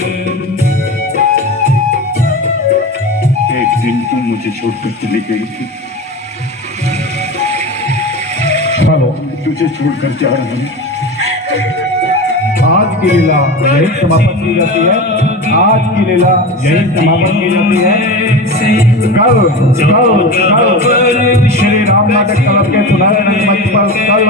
एक दिन तुम मुझे छोड़कर चली गई थी, हेलो, तुझे छोड़कर जा रहा हूँ। आज की लीला यही समापन की जाती है। आज की लीला यही समापन की जाती है। कल कल कल श्री राम नाटक क्लब के चुनाव रंगमंच पर कल